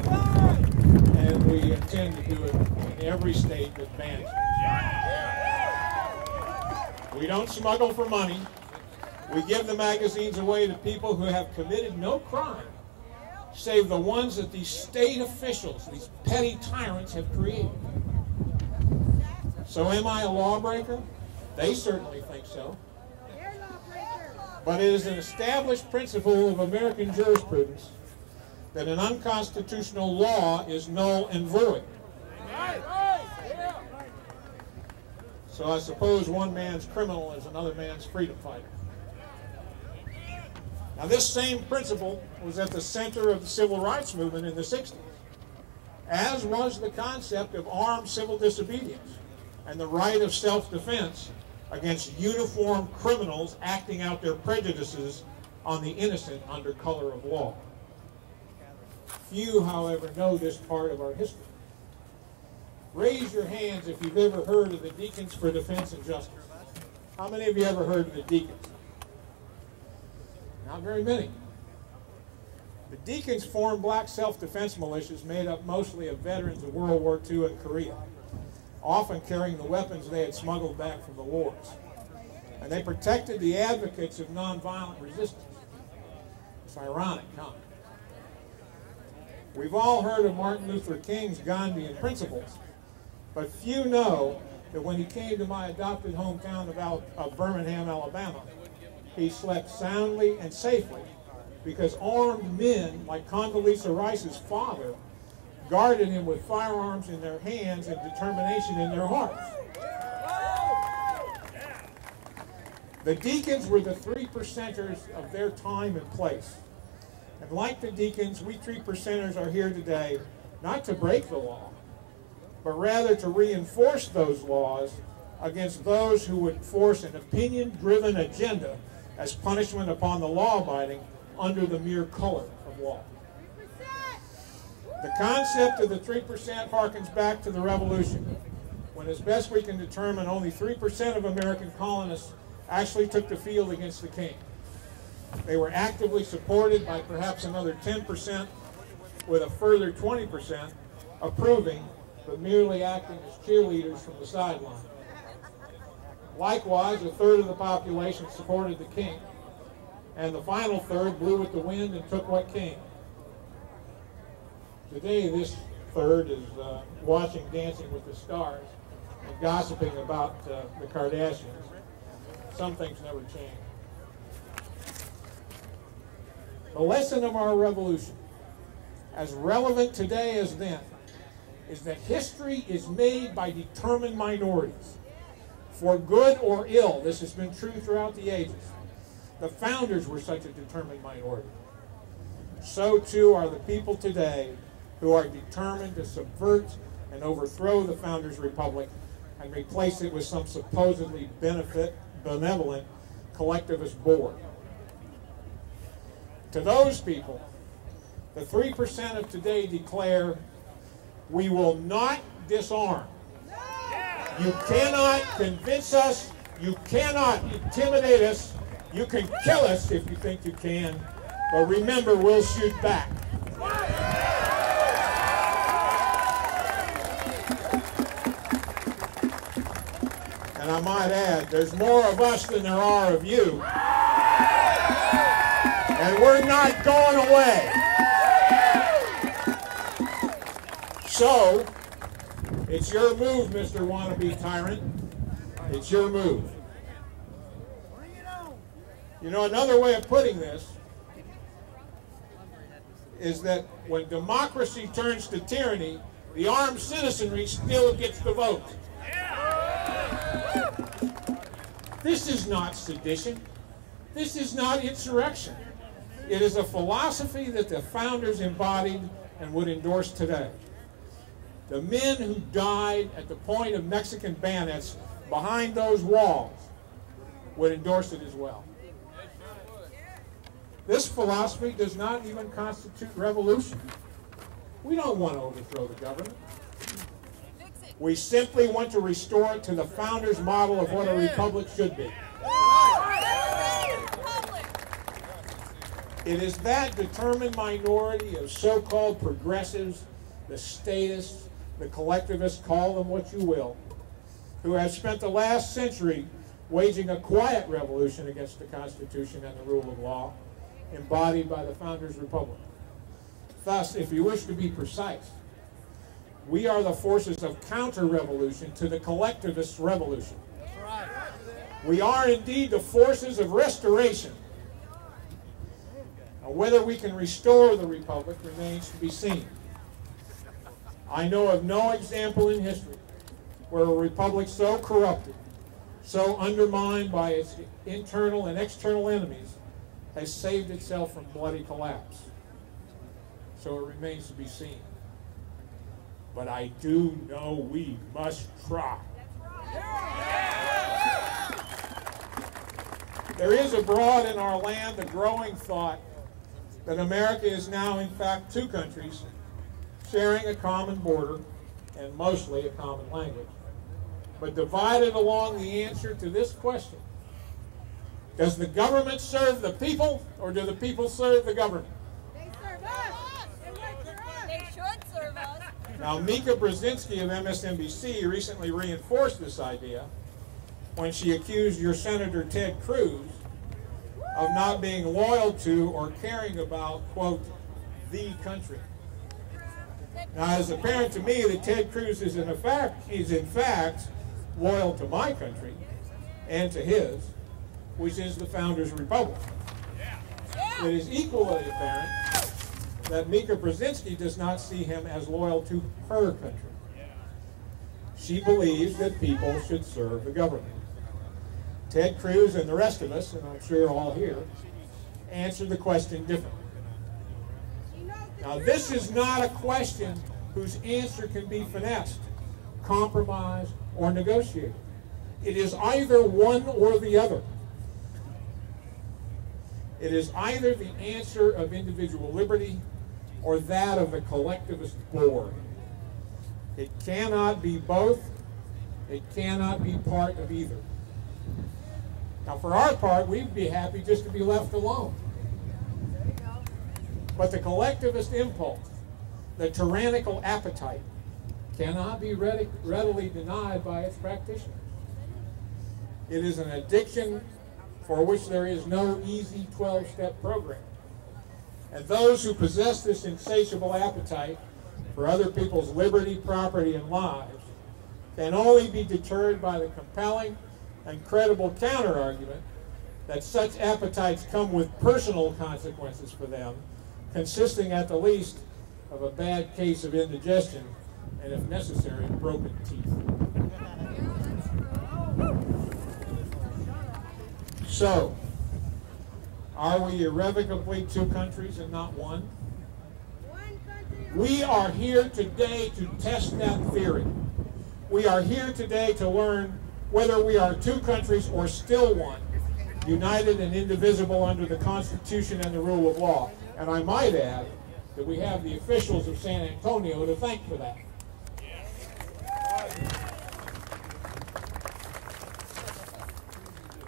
And we intend to do it in every state that bans it. We don't smuggle for money. We give the magazines away to people who have committed no crime, save the ones that these state officials, these petty tyrants, have created. So am I a lawbreaker? They certainly think so. But it is an established principle of American jurisprudence that an unconstitutional law is null and void. So I suppose one man's criminal is another man's freedom fighter. Now this same principle was at the center of the civil rights movement in the 60s, as was the concept of armed civil disobedience and the right of self-defense against uniformed criminals acting out their prejudices on the innocent under color of law. Few, however, know this part of our history. Raise your hands if you've ever heard of the Deacons for Defense and Justice. How many of you ever heard of the Deacons? Not very many. The Deacons formed black self-defense militias made up mostly of veterans of World War II and Korea, often carrying the weapons they had smuggled back from the wars. And they protected the advocates of nonviolent resistance. It's ironic, huh? We've all heard of Martin Luther King's Gandhian principles, but few know that when he came to my adopted hometown of Birmingham, Alabama, he slept soundly and safely because armed men like Condoleezza Rice's father guarded him with firearms in their hands and determination in their hearts. The Deacons were the 3%ers of their time and place. And like the Deacons, we 3%ers are here today not to break the law, but rather to reinforce those laws against those who would force an opinion-driven agenda as punishment upon the law-abiding under the mere color of law. The concept of the 3% harkens back to the Revolution, when, as best we can determine, only 3% of American colonists actually took the field against the king. They were actively supported by perhaps another 10%, with a further 20% approving, but merely acting as cheerleaders from the sideline. Likewise, a third of the population supported the king, and the final third blew with the wind and took what came. Today, this third is watching Dancing with the Stars and gossiping about the Kardashians. Some things never change. The lesson of our revolution, as relevant today as then, is that history is made by determined minorities. For good or ill, this has been true throughout the ages. The founders were such a determined minority. So too are the people today who are determined to subvert and overthrow the founders' republic and replace it with some supposedly benevolent collectivist board. To those people, the 3% of today declare, we will not disarm. You cannot convince us, you cannot intimidate us, you can kill us if you think you can, but remember, we'll shoot back. And I might add, there's more of us than there are of you. And we're not going away. So, it's your move, Mr. Wannabe Tyrant. It's your move. You know, another way of putting this is that when democracy turns to tyranny, the armed citizenry still gets the vote. This is not sedition. This is not insurrection. It is a philosophy that the founders embodied and would endorse today. The men who died at the point of Mexican bayonets behind those walls would endorse it as well. This philosophy does not even constitute revolution. We don't want to overthrow the government. We simply want to restore it to the founders' model of what a republic should be. It is that determined minority of so-called progressives, the statists, the collectivists, call them what you will, who have spent the last century waging a quiet revolution against the Constitution and the rule of law, embodied by the Founders' Republic. Thus, if you wish to be precise, we are the forces of counter-revolution to the collectivist revolution. We are indeed the forces of restoration. Now, whether we can restore the Republic remains to be seen. I know of no example in history where a republic so corrupted, so undermined by its internal and external enemies, has saved itself from bloody collapse. So it remains to be seen. But I do know we must try. There is abroad in our land a growing thought that America is now in fact two countries sharing a common border and mostly a common language, but divided along the answer to this question: does the government serve the people, or do the people serve the government? They serve us. They work for us. They should serve us. Now, Mika Brzezinski of MSNBC recently reinforced this idea when she accused your Senator Ted Cruz of not being loyal to or caring about, quote, the country. Now, it's apparent to me that Ted Cruz is in fact loyal to my country and to his, which is the Founders' Republic. It is equally apparent that Mika Brzezinski does not see him as loyal to her country. She believes that people should serve the government. Ted Cruz and the rest of us, and I'm sure all here, answered the question differently. Now, this is not a question whose answer can be finessed, compromised, or negotiated. It is either one or the other. It is either the answer of individual liberty or that of the collectivist board. It cannot be both. It cannot be part of either. Now, for our part, we'd be happy just to be left alone. But the collectivist impulse, the tyrannical appetite, cannot be readily denied by its practitioners. It is an addiction for which there is no easy 12-step program. And those who possess this insatiable appetite for other people's liberty, property, and lives can only be deterred by the compelling and credible counter-argument that such appetites come with personal consequences for them, consisting at the least of a bad case of indigestion and, if necessary, broken teeth. So, are we irrevocably two countries and not one? We are here today to test that theory. We are here today to learn whether we are two countries or still one, united and indivisible under the Constitution and the rule of law. And I might add that we have the officials of San Antonio to thank for that.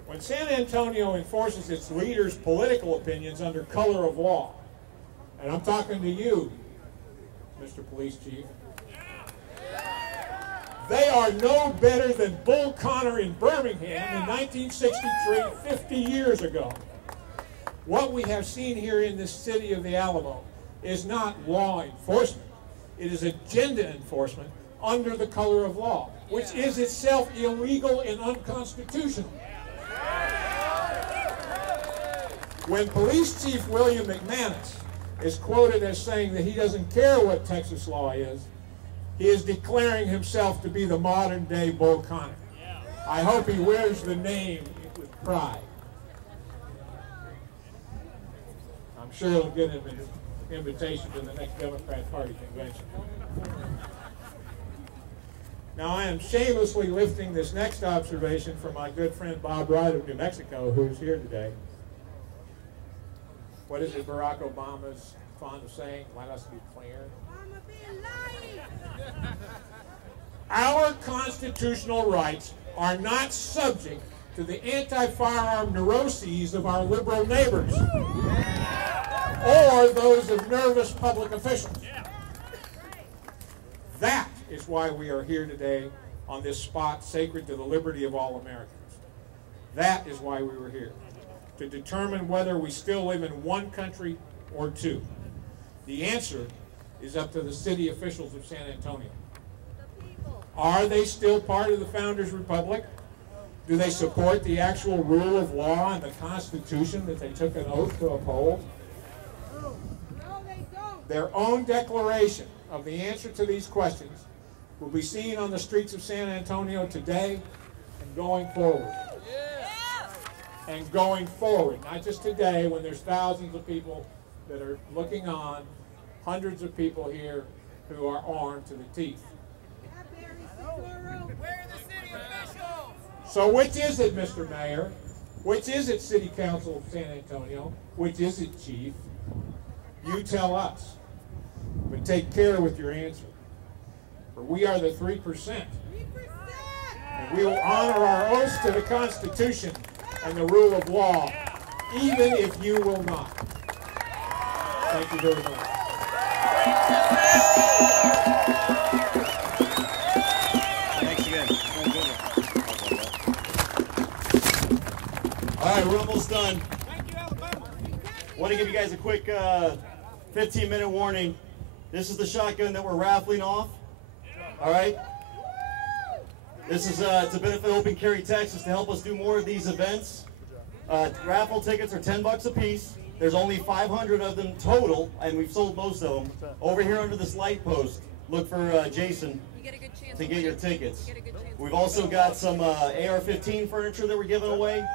When San Antonio enforces its leaders' political opinions under color of law, and I'm talking to you, Mr. Police Chief, they are no better than Bull Connor in Birmingham in 1963, 50 years ago. What we have seen here in this city of the Alamo is not law enforcement. It is agenda enforcement under the color of law, which is itself illegal and unconstitutional. When Police Chief William McManus is quoted as saying that he doesn't care what Texas law is, He is declaring himself to be the modern-day Bull Connor. I hope he wears the name with pride. I'm sure he'll get him an invitation to the next Democrat Party convention. Now, I am shamelessly lifting this next observation from my good friend Bob Wright of New Mexico, who's here today. What is it Barack Obama's fond of saying? Let us be clear. Our constitutional rights are not subject to the anti-firearm neuroses of our liberal neighbors or those of nervous public officials. That is why we are here today on this spot sacred to the liberty of all Americans. That is why we were here, to determine whether we still live in one country or two. The answer is up to the city officials of San Antonio. Are they still part of the Founders Republic? Do they support the actual rule of law and the Constitution that they took an oath to uphold? No, they don't. Their own declaration of the answer to these questions will be seen on the streets of San Antonio today and going forward. And going forward, not just today when there's thousands of people that are looking on, hundreds of people here who are armed to the teeth. So which is it, Mr. Mayor? Which is it, City Council of San Antonio? Which is it, Chief? You tell us. But take care with your answer. For we are the 3%. And we will honor our oaths to the Constitution and the rule of law, even if you will not. Thank you very much. Thanks again. All right, we're almost done. I want to give you guys a quick 15-minute warning. This is the shotgun that we're raffling off. All right? This is to benefit Open Carry Texas to help us do more of these events. Raffle tickets are $10 a piece. There's only 500 of them total, and we've sold most of them. Over here under this light post, look for Jason to get your tickets. We've also got some AR-15 furniture that we're giving away.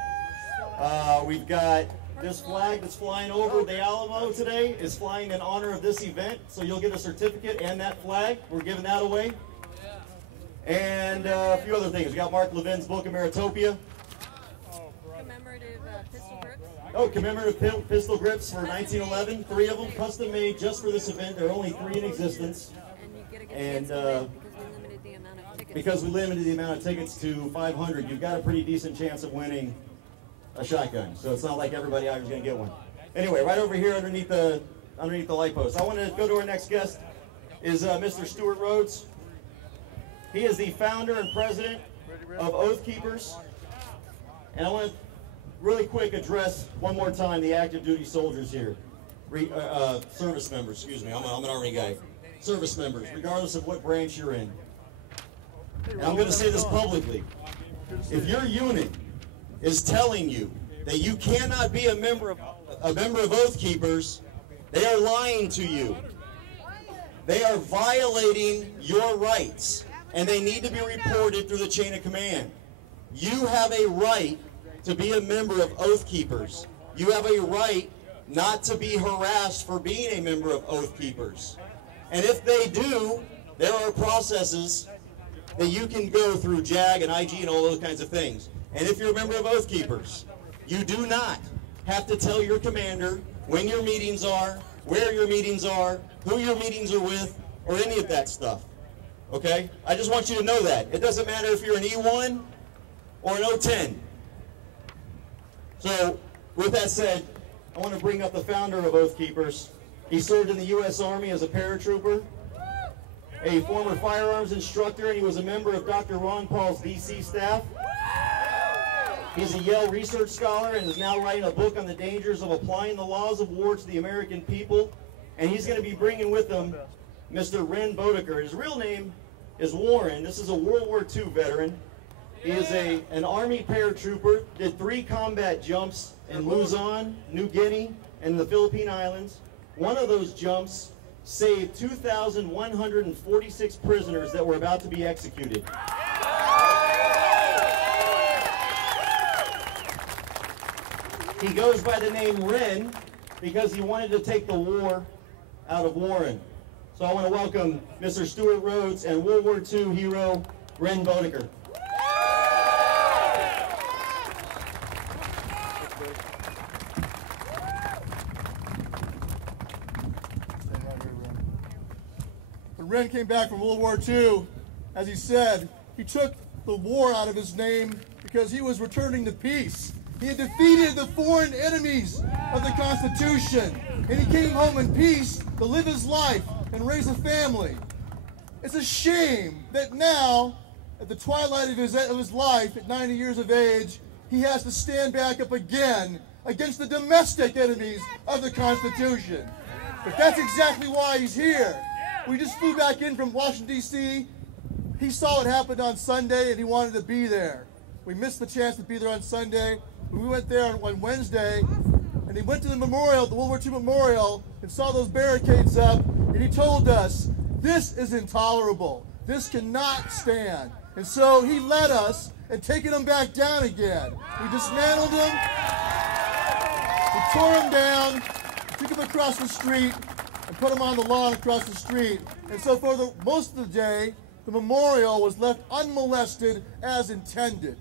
We've got this flag that's flying over the Alamo today is flying in honor of this event, so you'll get a certificate and that flag. We're giving that away. And a few other things. We got Mark Levin's book, Ameritopia. Commemorative pistol grips. Oh, commemorative pistol grips for 1911. 3 of them, custom made just for this event. There are only 3 in existence. And because we limited the amount of tickets to 500, you've got a pretty decent chance of winning a shotgun. So it's not like everybody out here is going to get one. Anyway, right over here underneath the light post. I want to go to our next guest. Is Mr. Stuart Rhodes. He is the founder and president of Oath Keepers. And I want to really quick address one more time the active duty soldiers here. Service members, excuse me, I'm an Army guy. Service members, regardless of what branch you're in. And I'm going to say this publicly. If your unit is telling you that you cannot be a member of Oath Keepers, they are lying to you. They are violating your rights, and they need to be reported through the chain of command. You have a right to be a member of Oath Keepers. You have a right not to be harassed for being a member of Oath Keepers. And if they do, there are processes that you can go through JAG and IG and all those kinds of things. And if you're a member of Oath Keepers, you do not have to tell your commander when your meetings are, where your meetings are, who your meetings are with, or any of that stuff. Okay? I just want you to know that. It doesn't matter if you're an E1 or an O10. So, with that said, I want to bring up the founder of Oath Keepers. He served in the U.S. Army as a paratrooper, a former firearms instructor, and he was a member of Dr. Ron Paul's DC staff. He's a Yale research scholar and is now writing a book on the dangers of applying the laws of war to the American people. And he's going to be bringing with him Mr. Ren Bodeker. His real name is Warren. This is a World War II veteran. He is an Army paratrooper, did 3 combat jumps in Luzon, New Guinea, and the Philippine Islands. One of those jumps saved 2,146 prisoners that were about to be executed. He goes by the name Wren because he wanted to take the war out of Warren. So I want to welcome Mr. Stuart Rhodes and World War II hero Wren Boetticher. When Wren came back from World War II, as he said, he took the war out of his name because he was returning to peace. He had defeated the foreign enemies of the Constitution, and he came home in peace to live his life and raise a family. It's a shame that now, at the twilight of his life, at 90 years of age, he has to stand back up again against the domestic enemies of the Constitution. But that's exactly why he's here. We just flew back in from Washington, D.C. He saw what happened on Sunday, and he wanted to be there. We missed the chance to be there on Sunday. We went there on Wednesday, and he went to the memorial, the World War II memorial, and saw those barricades up, and he told us, this is intolerable. This cannot stand. And so he led us and taken them back down again. We dismantled them, we tore them down, took them across the street, and put them on the lawn across the street. And so for most of the day, the memorial was left unmolested as intended.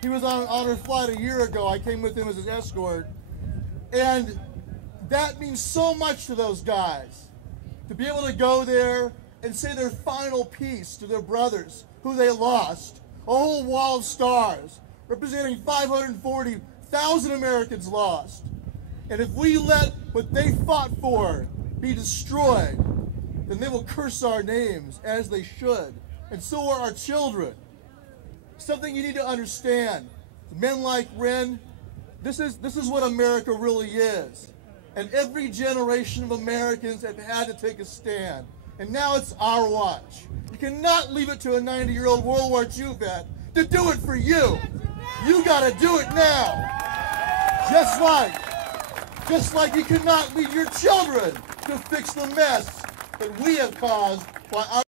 He was on an honor flight a year ago. I came with him as his escort. And that means so much to those guys. To be able to go there and say their final piece to their brothers who they lost. A whole wall of stars representing 540,000 Americans lost. And if we let what they fought for be destroyed, then they will curse our names as they should. And so are our children. Something you need to understand. Men like Wren, this is what America really is. And every generation of Americans have had to take a stand. And now it's our watch. You cannot leave it to a 90-year-old World War II vet to do it for you. You got to do it now. Just like you cannot leave your children to fix the mess that we have caused by our